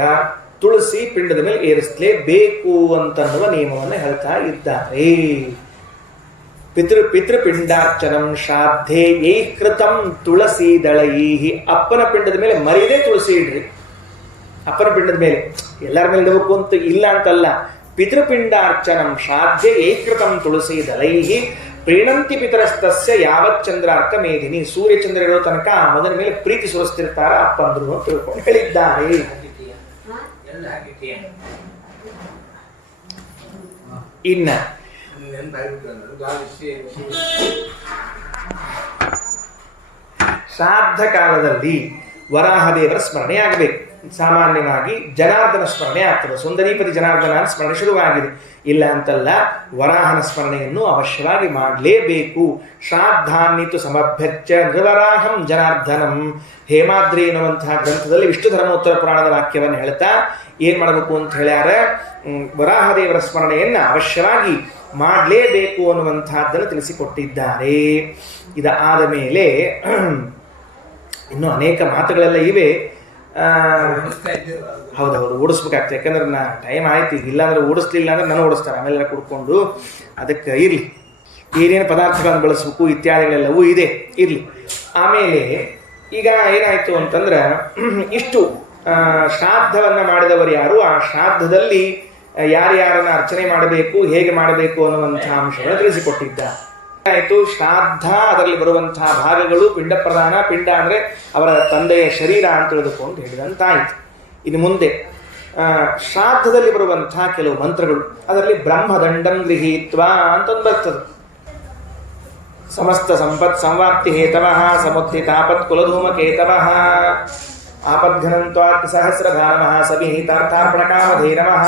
ತುಳಸಿ ಪಿಂಡದ ಮೇಲೆ ಏರಿಸಲೇಬೇಕು ಅಂತನ್ನುವ ನಿಯಮವನ್ನು ಹೇಳ್ತಾ ಇದ್ದಾರೆ. ಪಿತೃಪಿಂಡಾರ್ಚನಂ ಶ್ರಾದ್ಧೆ ಏಕೃತಂ ತುಳಸಿ ದಳೈಹಿ, ಅಪ್ಪನ ಪಿಂಡದ ಮೇಲೆ ಮರೀದೇ ತುಳಸಿ ಇಡ್ರಿ. ಅಪ್ಪನ ಪಿಂಡದ ಮೇಲೆ ಎಲ್ಲರ ಮೇಲೆ ಇಡಬೇಕು ಅಂತ ಇಲ್ಲ ಅಂತಲ್ಲ. ಪಿತೃಪಿಂಡಾರ್ಚನಂ ಶ್ರಾದ್ಧೆ ಏಕೃತಂ ತುಳಸಿ ದಳೈಹಿ ಪ್ರೀಣಂತಿ ಪಿತರಸ್ತಸ್ಯ ಯಾವತ್ ಚಂದ್ರಾರ್ಕ ಮೇದಿನಿ, ಸೂರ್ಯಚಂದ್ರ ಇರೋ ತನಕ ಆ ಮಗನ ಮೇಲೆ ಪ್ರೀತಿ ಸುರಿಸ್ತಿರ್ತಾರ ಅಪ್ಪಂದ್ರು ಅಂತ ತಿಳ್ಕೊಂಡು ಹೇಳಿದ್ದಾರೆ. ಇನ್ನ ಶ್ರಾದ್ದ ಕಾಲದಲ್ಲಿ ವರಾಹದೇವರ ಸ್ಮರಣೆ ಆಗಬೇಕು. ಸಾಮಾನ್ಯವಾಗಿ ಜನಾರ್ದನ ಸ್ಮರಣೆ ಆಗ್ತದೆ. ಸುಂದರೀಪತಿ ಜನಾರ್ದನ ಸ್ಮರಣೆ ಶುರುವಾಗಿದೆ, ಇಲ್ಲ ಅಂತಲ್ಲ. ವರಾಹನ ಸ್ಮರಣೆಯನ್ನು ಅವಶ್ಯವಾಗಿ ಮಾಡಲೇಬೇಕು. ಶ್ರಾದ್ದಾನ್ನಿತು ಸಮಭ್ಯರ್ಚ ನೃವರಾಹಂ ಜನಾರ್ದನಂ, ಹೇಮಾದ್ರಿ ಎನ್ನುವಂತಹ ಗ್ರಂಥದಲ್ಲಿ ವಿಷ್ಣು ಧರ್ಮೋತ್ತರ ಪುರಾಣದ ವಾಕ್ಯವನ್ನು ಹೇಳ್ತಾ ಏನ್ ಮಾಡಬೇಕು ಅಂತ ಹೇಳ್ಯಾರ, ವರಾಹದೇವರ ಸ್ಮರಣೆಯನ್ನ ಅವಶ್ಯವಾಗಿ ಮಾಡಲೇಬೇಕು ಅನ್ನುವಂತಹದ್ದನ್ನು ತಿಳಿಸಿಕೊಟ್ಟಿದ್ದಾರೆ. ಇದಾದ ಮೇಲೆ ಇನ್ನೂ ಅನೇಕ ಮಾತುಗಳೆಲ್ಲ ಇವೆ. ಹೌದೌದು, ಓಡಿಸ್ಬೇಕಾಗ್ತದೆ. ಯಾಕಂದ್ರೆ ಟೈಮ್ ಆಯ್ತು. ಈಗ ಇಲ್ಲಾಂದ್ರೆ ಓಡಿಸ್ಲಿಲ್ಲ ಅಂದ್ರೆ ನಾನು ಓಡಿಸ್ತಾರೆ, ಆಮೇಲೆಲ್ಲ ಕುಡ್ಕೊಂಡು. ಅದಕ್ಕೆ ಇರಲಿ, ಏನೇನು ಪದಾರ್ಥಗಳನ್ನು ಬಳಸಬೇಕು ಇತ್ಯಾದಿಗಳೆಲ್ಲವೂ ಇದೆ, ಇರಲಿ. ಆಮೇಲೆ ಈಗ ಏನಾಯ್ತು ಅಂತಂದ್ರೆ, ಇಷ್ಟು ಶ್ರಾದ್ದವನ್ನ ಮಾಡಿದವರು ಯಾರು, ಆ ಶ್ರಾದ್ದದಲ್ಲಿ ಯಾರ್ಯಾರನ್ನ ಅರ್ಚನೆ ಮಾಡಬೇಕು, ಹೇಗೆ ಮಾಡಬೇಕು ಅನ್ನುವಂತಹ ಅಂಶಗಳನ್ನು ತಿಳಿಸಿಕೊಟ್ಟಿದ್ದ. ಆಯಿತು. ಶ್ರಾದ್ದ, ಅದರಲ್ಲಿ ಬರುವಂತಹ ಭಾಗಗಳು, ಪಿಂಡ ಪ್ರದಾನ. ಪಿಂಡ ಅಂದ್ರೆ ಅವರ ತಂದೆಯ ಶರೀರ ಅಂತ ತಿಳಿದುಕೊಂಡು ಹೇಳಿದಂತಾಯಿತು. ಇನ್ನು ಮುಂದೆ ಶ್ರಾದ್ದದಲ್ಲಿ ಬರುವಂತಹ ಕೆಲವು ಮಂತ್ರಗಳು, ಅದರಲ್ಲಿ ಬ್ರಹ್ಮದಂಡಂ ಗೃಹೀತ್ವ ಅಂತಂದು ಬರ್ತದೆ. ಸಮಸ್ತ ಸಂಪತ್ ಸಂವಾಪ್ತಿ ಹೇತವಃ ಸಮುತ್ಥಿತಾಪತ್ ಕುಲಧೂಮಕೇತವಃ ಆಪದ್ಘನಂತ್ವಾತ್ ಸಹಸ್ರಧಾನವಃ ಸವಿಹಿತಾರ್ಥಾರ್ಪಣಕಾಮಧೇನವಃ.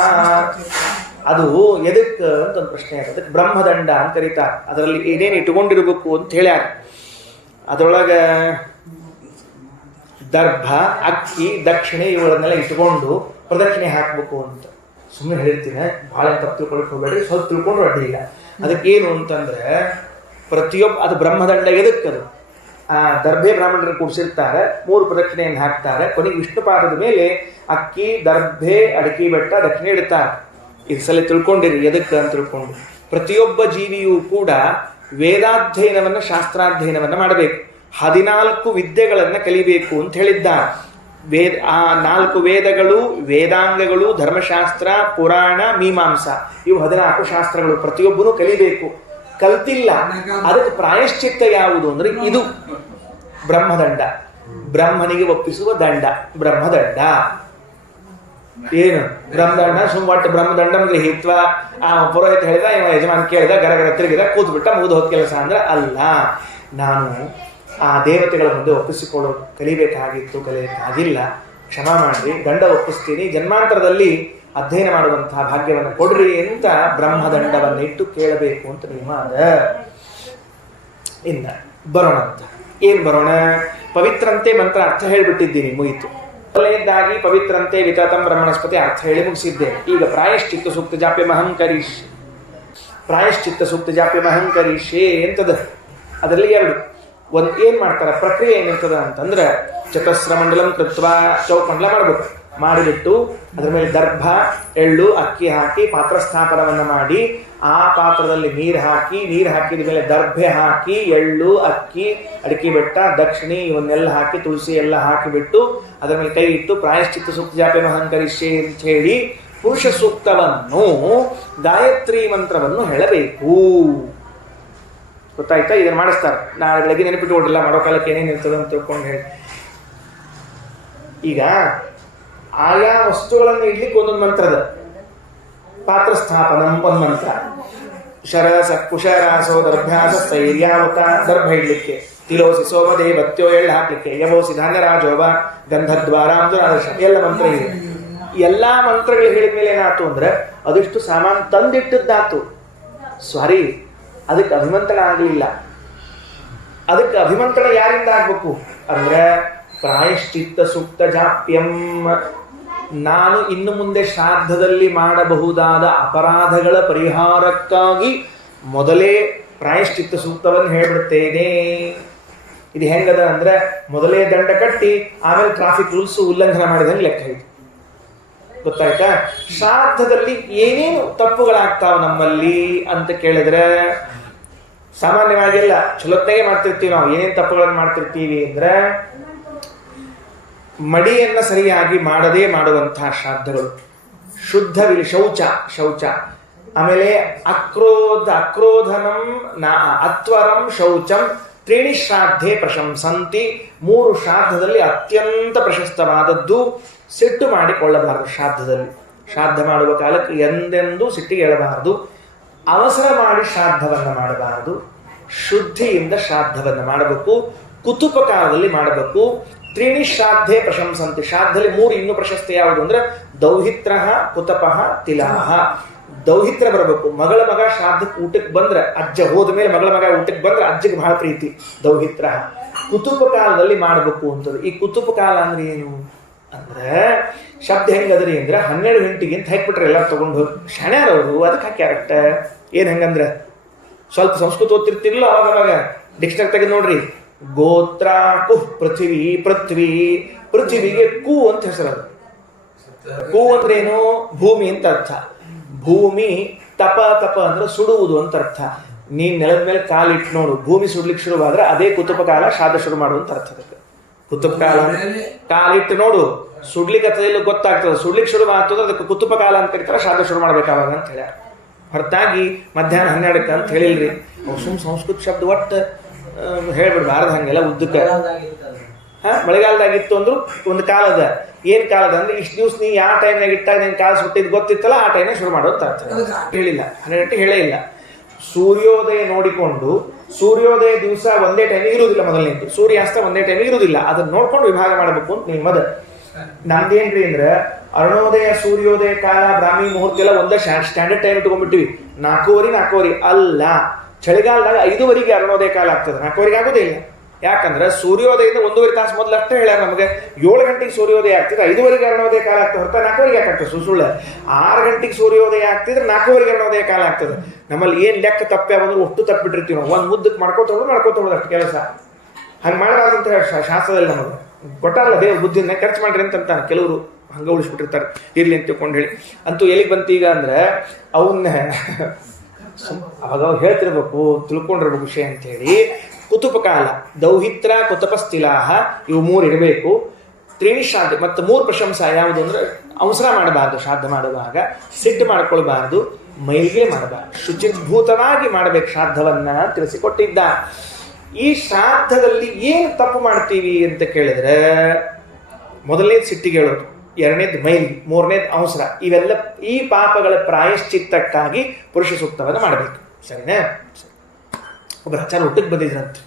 ಅದು ಎದಕ್ಕೆ ಅಂತ ಒಂದು ಪ್ರಶ್ನೆ ಆಗುತ್ತೆ. ಅದಕ್ಕೆ ಬ್ರಹ್ಮದಂಡ ಅಂತ ಕರೀತಾರೆ. ಅದರಲ್ಲಿ ಏನೇನು ಇಟ್ಟುಕೊಂಡಿರ್ಬೇಕು ಅಂತ ಹೇಳ್ಯಾರ. ಅದರೊಳಗೆ ದರ್ಭ, ಅಕ್ಕಿ, ದಕ್ಷಿಣೆ ಇವುಗಳನ್ನೆಲ್ಲ ಇಟ್ಕೊಂಡು ಪ್ರದಕ್ಷಿಣೆ ಹಾಕಬೇಕು ಅಂತ ಸುಮ್ಮನೆ ಹೇಳಿರ್ತೀನಿ. ಭಾಳ ತಪ್ಪು ತಿಳ್ಕೊಳಕ್ಕೆ ಹೋಗ್ಬೇಡ್ರಿ, ಸ್ವಲ್ಪ ತಿಳ್ಕೊಂಡ್ರು ಅಡ್ಡಿ ಇಲ್ಲ. ಅದಕ್ಕೇನು ಅಂತಂದ್ರೆ, ಪ್ರತಿಯೊಬ್ಬ ಅದು ಬ್ರಹ್ಮದಂಡ ಎದಕ್ಕದು, ಆ ದರ್ಭೆ ಬ್ರಾಹ್ಮಣರು ಕೂಡಿಸಿರ್ತಾರೆ, 3 ಪ್ರದಕ್ಷಿಣೆಯನ್ನು ಹಾಕ್ತಾರೆ. ಕೊನೆಗೆ ವಿಷ್ಣು ಪಾದದ ಮೇಲೆ ಅಕ್ಕಿ, ದರ್ಭೆ, ಅಡಕಿ ಬೆಟ್ಟ, ದಕ್ಷಿಣೆ ಇಡ್ತಾರೆ. ಇದು ಸಲ ತಿಳ್ಕೊಂಡಿರಿ ಎದಕ್ಕೆ ಅಂತ ತಿಳ್ಕೊಂಡು. ಪ್ರತಿಯೊಬ್ಬ ಜೀವಿಯೂ ಕೂಡ ವೇದಾಧ್ಯಯನವನ್ನು, ಶಾಸ್ತ್ರಾಧ್ಯಯನವನ್ನು ಮಾಡಬೇಕು. 14 ವಿದ್ಯೆಗಳನ್ನು ಕಲಿಬೇಕು ಅಂತ ಹೇಳಿದ್ದಾರೆ. ಆ 4 ವೇದಗಳು, ವೇದಾಂಗಗಳು, ಧರ್ಮಶಾಸ್ತ್ರ, ಪುರಾಣ, ಮೀಮಾಂಸ, ಇವು 14 ಶಾಸ್ತ್ರಗಳು ಪ್ರತಿಯೊಬ್ಬನು ಕಲಿಬೇಕು. ಕಲ್ತಿಲ್ಲ, ಅದಕ್ಕೆ ಪ್ರಾಯಶ್ಚಿತ್ತ ಯಾವುದು ಅಂದ್ರೆ ಇದು ಬ್ರಹ್ಮದಂಡ. ಬ್ರಹ್ಮನಿಗೆ ಒಪ್ಪಿಸುವ ದಂಡ ಬ್ರಹ್ಮದಂಡ. ಏನು ಬ್ರಹ್ಮದಂಡ? ಸುಮ್ಮಟ್ಟು ಬ್ರಹ್ಮದಂಡಂ ಗೃಹೀತ್ವ. ಆ ಪುರೋಹಿತ ಹೇಳಿದ, ಇವ ಯಜಮಾನ್ ಕೇಳಿದ, ಗರಗರ ತಿರುಗಿದ, ಕೂತ್ ಬಿಟ್ಟ, ಮುಗಿದು ಹೋದ ಕೆಲಸ ಅಂದ್ರೆ ಅಲ್ಲ. ನಾನು ಆ ದೇವತೆಗಳ ಮುಂದೆ ಒಪ್ಪಿಸಿಕೊಳ್ಳೋದು ಕಲಿಬೇಕಾಗಿತ್ತು, ಕಲಿಯಕ್ಕಾಗಿಲ್ಲ, ಕ್ಷಮಾ ಮಾಡ್ರಿ, ದಂಡ ಒಪ್ಪಿಸ್ತೀನಿ, ಜನ್ಮಾಂತರದಲ್ಲಿ ಅಧ್ಯಯನ ಮಾಡುವಂತಹ ಭಾಗ್ಯವನ್ನು ಕೊಡ್ರಿ ಅಂತ ಬ್ರಹ್ಮದಂಡವನ್ನಿಟ್ಟು ಕೇಳಬೇಕು ಅಂತ ನಿಯಮ ಅದ. ಇನ್ನ ಬರೋಣ ಅಂತ. ಏನ್ ಬರೋಣ? ಪವಿತ್ರಂತೆ ಮಂತ್ರ ಅರ್ಥ ಹೇಳ್ಬಿಟ್ಟಿದ್ದೀನಿ, ಮುಗಿತು. ಮೊದಲನೇದಾಗಿ ಪವಿತ್ರಂತೆ ವಿತತಂ ಬ್ರಹ್ಮಣಸ್ಪತಿ ಅರ್ಥ ಹೇಳಿ ಮುಗಿಸಿದ್ದೇನೆ. ಈಗ ಪ್ರಾಯಶ್ಚಿತ್ತ ಸೂಕ್ತ ಜಾಪ್ಯ ಮಹಂಕರೀಶ್, ಪ್ರಾಯಶ್ಚಿತ್ತ ಸೂಕ್ತ ಜಾಪ್ಯ ಮಹಂಕರೀಶೇ ಅಂತದ. ಅದರಲ್ಲಿ 2. ಒಂದು ಏನ್ ಮಾಡ್ತಾರ, ಪ್ರಕ್ರಿಯೆ ಏನಿರ್ತದ ಅಂತಂದ್ರೆ, ಚತಸ್ರ ಮಂಡಲಂ ಕೃತ್ವ, ಚೌಕಮಂಡಲ ಮಾಡ್ಬೇಕು. ಮಾಡಿಬಿಟ್ಟು ಅದ್ರ ಮೇಲೆ ದರ್ಭ, ಎಳ್ಳು, ಅಕ್ಕಿ ಹಾಕಿ ಪಾತ್ರ ಸ್ಥಾಪನವನ್ನು ಮಾಡಿ, ಆ ಪಾತ್ರದಲ್ಲಿ ನೀರು ಹಾಕಿದ ಮೇಲೆ ದರ್ಭೆ ಹಾಕಿ, ಎಳ್ಳು, ಅಕ್ಕಿ, ಅಡಿಕೆ ಬೆಟ್ಟ, ದಕ್ಷಿಣಿ ಇವನ್ನೆಲ್ಲ ಹಾಕಿ, ತುಳಸಿ ಎಲ್ಲ ಹಾಕಿಬಿಟ್ಟು ಅದರ ಮೇಲೆ ಕೈ ಇಟ್ಟು ಪ್ರಾಯಶ್ಚಿತ್ತ ಸೂಕ್ತ ಜಾಪೆ ಮಹಂಕರಿಷೆ ಅಂತ ಹೇಳಿ ಪುರುಷ ಸೂಕ್ತವನ್ನು, ಗಾಯತ್ರಿ ಮಂತ್ರವನ್ನು ಹೇಳಬೇಕು. ಗೊತ್ತಾಯ್ತಾ? ಇದನ್ನು ಮಾಡಿಸ್ತಾರೆ. ನಾಳೆ ಬೆಳಗ್ಗೆ ನೆನಪಿಟ್ಟುಕೊಂಡಿಲ್ಲ, ಮಾಡೋ ಕಾಲಕ್ಕೆ ಏನೇನು ಇರ್ತದೆ ಅಂತ ತಿಳ್ಕೊಂಡು ಹೇಳಿ. ಈಗ ಆಯಾ ವಸ್ತುಗಳನ್ನು ಇಡ್ಲಿಕ್ಕೆ ಒಂದೊಂದು ಮಂತ್ರದ. ಪಾತ್ರ ಸ್ಥಾಪನ ಒಂದು ಮಂತ್ರ, ಶರಸ ಕುಶರಾಸೋ ದರ್ಭ್ಯಾಸ ಸ್ಥೈರ್ಯಾವತ, ದರ್ಭ ಇಡ್ಲಿಕ್ಕೆ. ತಿಲೋಸಿ ಸೋಮದೇವತ್ಯೋ ಎಳ್ಳು ಹಾಕ್ಲಿಕ್ಕೆ, ಯಮೋಸಿ ಧಾನ್ಯರಾಜೋವ ಗಂಧದ್ವಾರ ಅಂದುರಾದರ್ಶ ಎಲ್ಲ ಮಂತ್ರ ಇದೆ. ಎಲ್ಲಾ ಮಂತ್ರಗಳು ಹೇಳಿದ ಮೇಲೆ ಏನಾಯ್ತು ಅಂದ್ರೆ ಅದಿಷ್ಟು ಸಾಮಾನು ತಂದಿಟ್ಟದ್ದಾತು. ಸಾರಿ, ಅದಕ್ಕೆ ಅಭಿಮಂತ್ರಣ ಆಗಲಿಲ್ಲ. ಅದಕ್ಕೆ ಅಭಿಮಂತ್ರಣ ಯಾರಿಂದ ಆಗ್ಬೇಕು ಅಂದ್ರೆ ಪ್ರಾಯಶ್ಚಿತ್ತ ಸೂಕ್ತ ಜಾಪ್ಯಂ. ನಾನು ಇನ್ನು ಮುಂದೆ ಶ್ರಾದ್ದದಲ್ಲಿ ಮಾಡಬಹುದಾದ ಅಪರಾಧಗಳ ಪರಿಹಾರಕ್ಕಾಗಿ ಮೊದಲೇ ಪ್ರಾಯಶ್ಚಿತ್ತ ಸೂಕ್ತವನ್ನು ಹೇಳ್ಬಿಡ್ತೇನೆ. ಇದು ಹೆಂಗದ ಅಂದ್ರೆ ಮೊದಲೇ ದಂಡ ಕಟ್ಟಿ ಆಮೇಲೆ ಟ್ರಾಫಿಕ್ ರೂಲ್ಸ್ ಉಲ್ಲಂಘನೆ ಮಾಡಿದಂಗೆ ಲೆಕ್ಕ ಇದೆ. ಗೊತ್ತಾಯ್ತಾ? ಶ್ರಾದ್ದದಲ್ಲಿ ಏನೇನು ತಪ್ಪುಗಳಾಗ್ತಾವ ನಮ್ಮಲ್ಲಿ ಅಂತ ಕೇಳಿದ್ರೆ ಸಾಮಾನ್ಯವಾಗೆಲ್ಲ ಚಲೋತ್ತಾಗೆ ಮಾಡ್ತಿರ್ತೀವಿ. ನಾವು ಏನೇನು ತಪ್ಪುಗಳನ್ನು ಮಾಡ್ತಿರ್ತೀವಿ ಅಂದ್ರೆ ಮಡಿಯನ್ನ ಸರಿಯಾಗಿ ಮಾಡದೇ ಮಾಡುವಂತಹ ಶ್ರಾದ್ದಗಳು, ಶೌಚ, ಆಮೇಲೆ ಅಕ್ರೋಧನಂ ಅತ್ವರಂ ಶೌಚಂ ತ್ರೀಣಿ ಶ್ರಾದ್ಧೆ ಪ್ರಶಂಸಂತಿ. 3 ಶ್ರಾದ್ದದಲ್ಲಿ ಅತ್ಯಂತ ಪ್ರಶಸ್ತವಾದದ್ದು ಸಿಟ್ಟು ಮಾಡಿಕೊಳ್ಳಬಾರದು. ಶ್ರಾದ್ದ ಮಾಡುವ ಕಾಲಕ್ಕೆ ಎಂದೆಂದೂ ಸಿಟ್ಟಿಗೆ ಏಳಬಾರದು. ಅವಸರ ಮಾಡಿ ಶ್ರಾದ್ದವನ್ನು ಮಾಡಬಾರದು. ಶುದ್ಧಿಯಿಂದ ಶ್ರಾದ್ದವನ್ನು ಮಾಡಬೇಕು. ಕುತುಪ ಕಾಲದಲ್ಲಿ ಮಾಡಬೇಕು. ತ್ರೀಣಿ ಶ್ರಾದ್ಧೆ ಪ್ರಶಂಸಂತಿ. ಶ್ರಾದ್ದದಲ್ಲಿ 3 ಇನ್ನೂ ಪ್ರಶಸ್ತಿ ಯಾವುದು ಅಂದ್ರೆ ದೌಹಿತ್ರ, ಕುತಪಃ, ತಿಲಾಹ. ದೌಹಿತ್ರ ಬರಬೇಕು. ಮಗಳ ಮಗ ಶ್ರಾದ್ದಕ್ಕೆ ಊಟಕ್ಕೆ ಬಂದ್ರೆ, ಅಜ್ಜ ಹೋದ ಮೇಲೆ ಮಗಳ ಮಗ ಊಟಕ್ಕೆ ಬಂದ್ರೆ ಅಜ್ಜಗೆ ಬಹಳ ಪ್ರೀತಿ, ದೌಹಿತ್ರ. ಕುತುಪ ಕಾಲದಲ್ಲಿ ಮಾಡಬೇಕು ಅಂತದ್ದು. ಈ ಕುತುಪ ಕಾಲ ಅಂದ್ರೆ ಏನು ಅಂದ್ರೆ ಶಬ್ದ ಹೆಂಗದ್ರಿ ಅಂದ್ರೆ 12 ಗಂಟೆಗೆ ಅಂತ ಹಾಕ್ಬಿಟ್ರೆ ಎಲ್ಲ ತಗೊಂಡು ಹೋಗಿ ಶಾಣ್ಯಾರವರು ಅದಕ್ಕೆ ಹಾಕ್ಯಾರಷ್ಟ. ಏನ್ ಹೆಂಗಂದ್ರೆ ಸ್ವಲ್ಪ ಸಂಸ್ಕೃತ ಓದ್ತಿರ್ತಿರ್ಲಿಲ್ಲ ಅವಾಗ ಡಿಕ್ಷನರಿ ತೆಗೆದು ನೋಡ್ರಿ. ಗೋತ್ರ ಕುಹ್ ಪೃಥ್ವಿಗೆ ಕು ಅಂತ ಹೆಸರದು. ಕು ಅಂದ್ರೆ ಏನು? ಭೂಮಿ ಅಂತ ಅರ್ಥ. ಭೂಮಿ ತಪ ಅಂದ್ರೆ ಸುಡುವುದು ಅಂತ ಅರ್ಥ. ನೀನ್ ನೆಲದ ಮೇಲೆ ಕಾಲಿಟ್ಟು ನೋಡು, ಭೂಮಿ ಸುಡ್ಲಿಕ್ಕೆ ಶುರುವಾದ್ರೆ ಅದೇ ಕುತುಪ ಕಾಲ, ಶ್ರಾದ್ದ ಶುರು ಮಾಡುವಂತ ಅರ್ಥ. ಕುತುಪ ಕಾಲ ಕಾಲಿಟ್ಟು ನೋಡು, ಸುಡ್ಲಿಕ್ಕೆ ಗೊತ್ತಾಗ್ತದೆ. ಸುಡ್ಲಿಕ್ಕೆ ಶುರು ಆಗ್ತದೆ, ಅದಕ್ಕೆ ಕುತುಪ ಕಾಲ ಅಂತ ಕರೀತಾರೆ. ಶ್ರಾದ್ದ ಶುರು ಮಾಡ್ಬೇಕಾವಾಗ ಅಂತ ಹೇಳ್ಯಾರ. ಹೊರತಾಗಿ ಮಧ್ಯಾಹ್ನ 12ಕ್ಕೆ ಅಂತ ಹೇಳಿಲ್ರಿ. ಸಂಸ್ಕೃತ ಶಬ್ದ ಒಟ್ಟು ಹೇಳ್ಬಿಡ್ಬಾರ್ದು ಹಂಗೆಲ್ಲ ಉದ್ದಕ್ಕೆ. ಮಳೆಗಾಲದಾಗಿತ್ತು ಅಂದ್ರು ಒಂದು ಕಾಲದ. ಏನ್ ಕಾಲದ ಅಂದ್ರೆ ಇಷ್ಟು ದಿವ್ಸ ನೀ ಯಾವ ಟೈಮ್ನಾಗ ಇಟ್ಟಾಗ ನಿನ್ ಕಾಲ ಸುಟ್ಟಿದ್ ಗೊತ್ತಿತ್ತಲ್ಲ ಆ ಟೈಮ್ನಾಗ ಶುರು ಮಾಡೋದು ಅರ್ಥ. ಹೇಳಿಲ್ಲ, 12 ಗಂಟೆ ಹೇಳೇ ಇಲ್ಲ. ಸೂರ್ಯೋದಯ ನೋಡಿಕೊಂಡು, ಸೂರ್ಯೋದಯ ದಿವಸ ಒಂದೇ ಟೈಮಿಗೆ ಇರುವುದಿಲ್ಲ. ಮೊದಲನೇದು ಸೂರ್ಯಾಸ್ತ ಒಂದೇ ಟೈಮಿಗೆ ಇರುವುದಿಲ್ಲ. ಅದನ್ನ ನೋಡ್ಕೊಂಡು ವಿಭಾಗ ಮಾಡಬೇಕು ಅಂತ ನಿಮ್ಮದ. ನಮ್ದೇನ್ರಿ ಅಂದ್ರೆ ಅರುಣೋದಯ, ಸೂರ್ಯೋದಯ ಕಾಲ, ಬ್ರಾಹ್ಮಿ ಮುಹೂರ್ತ ಎಲ್ಲ ಒಂದೇ ಸ್ಟ್ಯಾಂಡರ್ಡ್ ಟೈಮ್ ಇಟ್ಕೊಂಡ್ಬಿಟ್ಟಿವಿ. 4:15 ಅಲ್ಲ. ಚಳಿಗಾಲದಾಗ 5:15 ಅರುಣೋದಯ ಕಾಲ ಆಗ್ತದೆ, 4:15 ಆಗೋದೇ ಇಲ್ಲ. ಯಾಕಂದ್ರೆ ಸೂರ್ಯೋದಯದಿಂದ 1.5 ತಾಸು ಮೊದಲು ಅಷ್ಟೇ ಹೇಳ್ಯಾರ ನಮಗೆ. 7 ಗಂಟೆಗೆ ಸೂರ್ಯೋದಯ ಆಗ್ತಿದ್ರೆ 5:15 ಅರುಣೋದಯ ಕಾಲ ಆಗ್ತದೆ, ಹೊರತ 4:15 ಯಾಕಾಗ್ತದೆ? ಸುಳ್ಳು. 6 ಗಂಟೆಗೆ ಸೂರ್ಯೋದಯ ಆಗ್ತಿದ್ರೆ 4:15 ಅರುಣೋದಯ ಕಾಲ ಆಗ್ತದೆ. ನಮ್ಮಲ್ಲಿ ಏನ್ ಲೆಕ್ಕ ತಪ್ಪೆ ಬಂದ್ರೆ ಒಟ್ಟು ತಪ್ಪಿಟ್ಟಿರ್ತೀವಿ ನಾವು. ಒಂದ್ ಮುದ್ದಕ್ಕೆ ಮಾಡ್ಕೋತೋದು ಅಷ್ಟು ಕೆಲಸ. ಹಂಗೆ ಮಾಡಬಾರ್ದು ಅಂತ ಶಾಸ್ತ್ರದಲ್ಲಿ ನಮಗೆ ಕೊಟ್ಟಾರಲ್ಲ. ದೇವ್ರ ಬುದ್ಧಿನ ಖರ್ಚು ಮಾಡ್ರಿ ಅಂತ ಕೆಲವರು ಹಂಗ ಉಳಿಸ್ಬಿಟ್ಟಿರ್ತಾರೆ. ಇರ್ಲಿ ಅಂತ ತಿಳ್ಕೊಂಡು ಹೇಳಿ. ಅಂತೂ ಎಲ್ಲಿಗೆ ಬಂತೀಗ ಅಂದ್ರೆ ಅವನ್ನ ಅವಾಗ ಹೇಳ್ತಿರ್ಬೇಕು, ತಿಳ್ಕೊಂಡಿರ್ಬೇಕು ವಿಷಯ ಅಂತ ಹೇಳಿ. ಕುತುಪ ಕಾಲ, ದೌಹಿತ್ರ, ಕುತಪಸ್ಥಿಲಾಹ, ಇವು 3 ಇರಬೇಕು. ತ್ರೀಣಿ ಶ್ರಾದ್ದ ಮತ್ತು 3 ಪ್ರಶಂಸ ಯಾವುದು ಅಂದ್ರೆ ಅವಸರ ಮಾಡಬಾರ್ದು. ಶ್ರಾದ್ದ ಮಾಡುವಾಗ ಸಿಟ್ಟು ಮಾಡ್ಕೊಳ್ಬಾರ್ದು, ಮೈಲಿಗೆ ಮಾಡಬಾರ್ದು, ಶುಚಿಭೂತವಾಗಿ ಮಾಡಬೇಕು ಶ್ರಾದ್ದವನ್ನ ತಿಳಿಸಿಕೊಟ್ಟಿದ್ದ. ಈ ಶ್ರಾದ್ದದಲ್ಲಿ ಏನು ತಪ್ಪು ಮಾಡ್ತೀವಿ ಅಂತ ಕೇಳಿದ್ರೆ, ಮೊದಲನೇದು ಸಿಟ್ಟಿಗೆ ಹೇಳೋದು, 2ನೇದು ಮೈಲಿ, 3ನೇದು ಅವಸರ. ಇವೆಲ್ಲ ಈ ಪಾಪಗಳ ಪ್ರಾಯಶ್ಚಿತ್ತಕ್ಕಾಗಿ ಪುರುಷ ಸೂಕ್ತವನ್ನು ಮಾಡಬೇಕು. ಸರಿನಾ? ಒಬ್ಬರು ಆಚಾರ ಊಟಕ್ಕೆ ಬಂದಿದ್ರಂತೆ.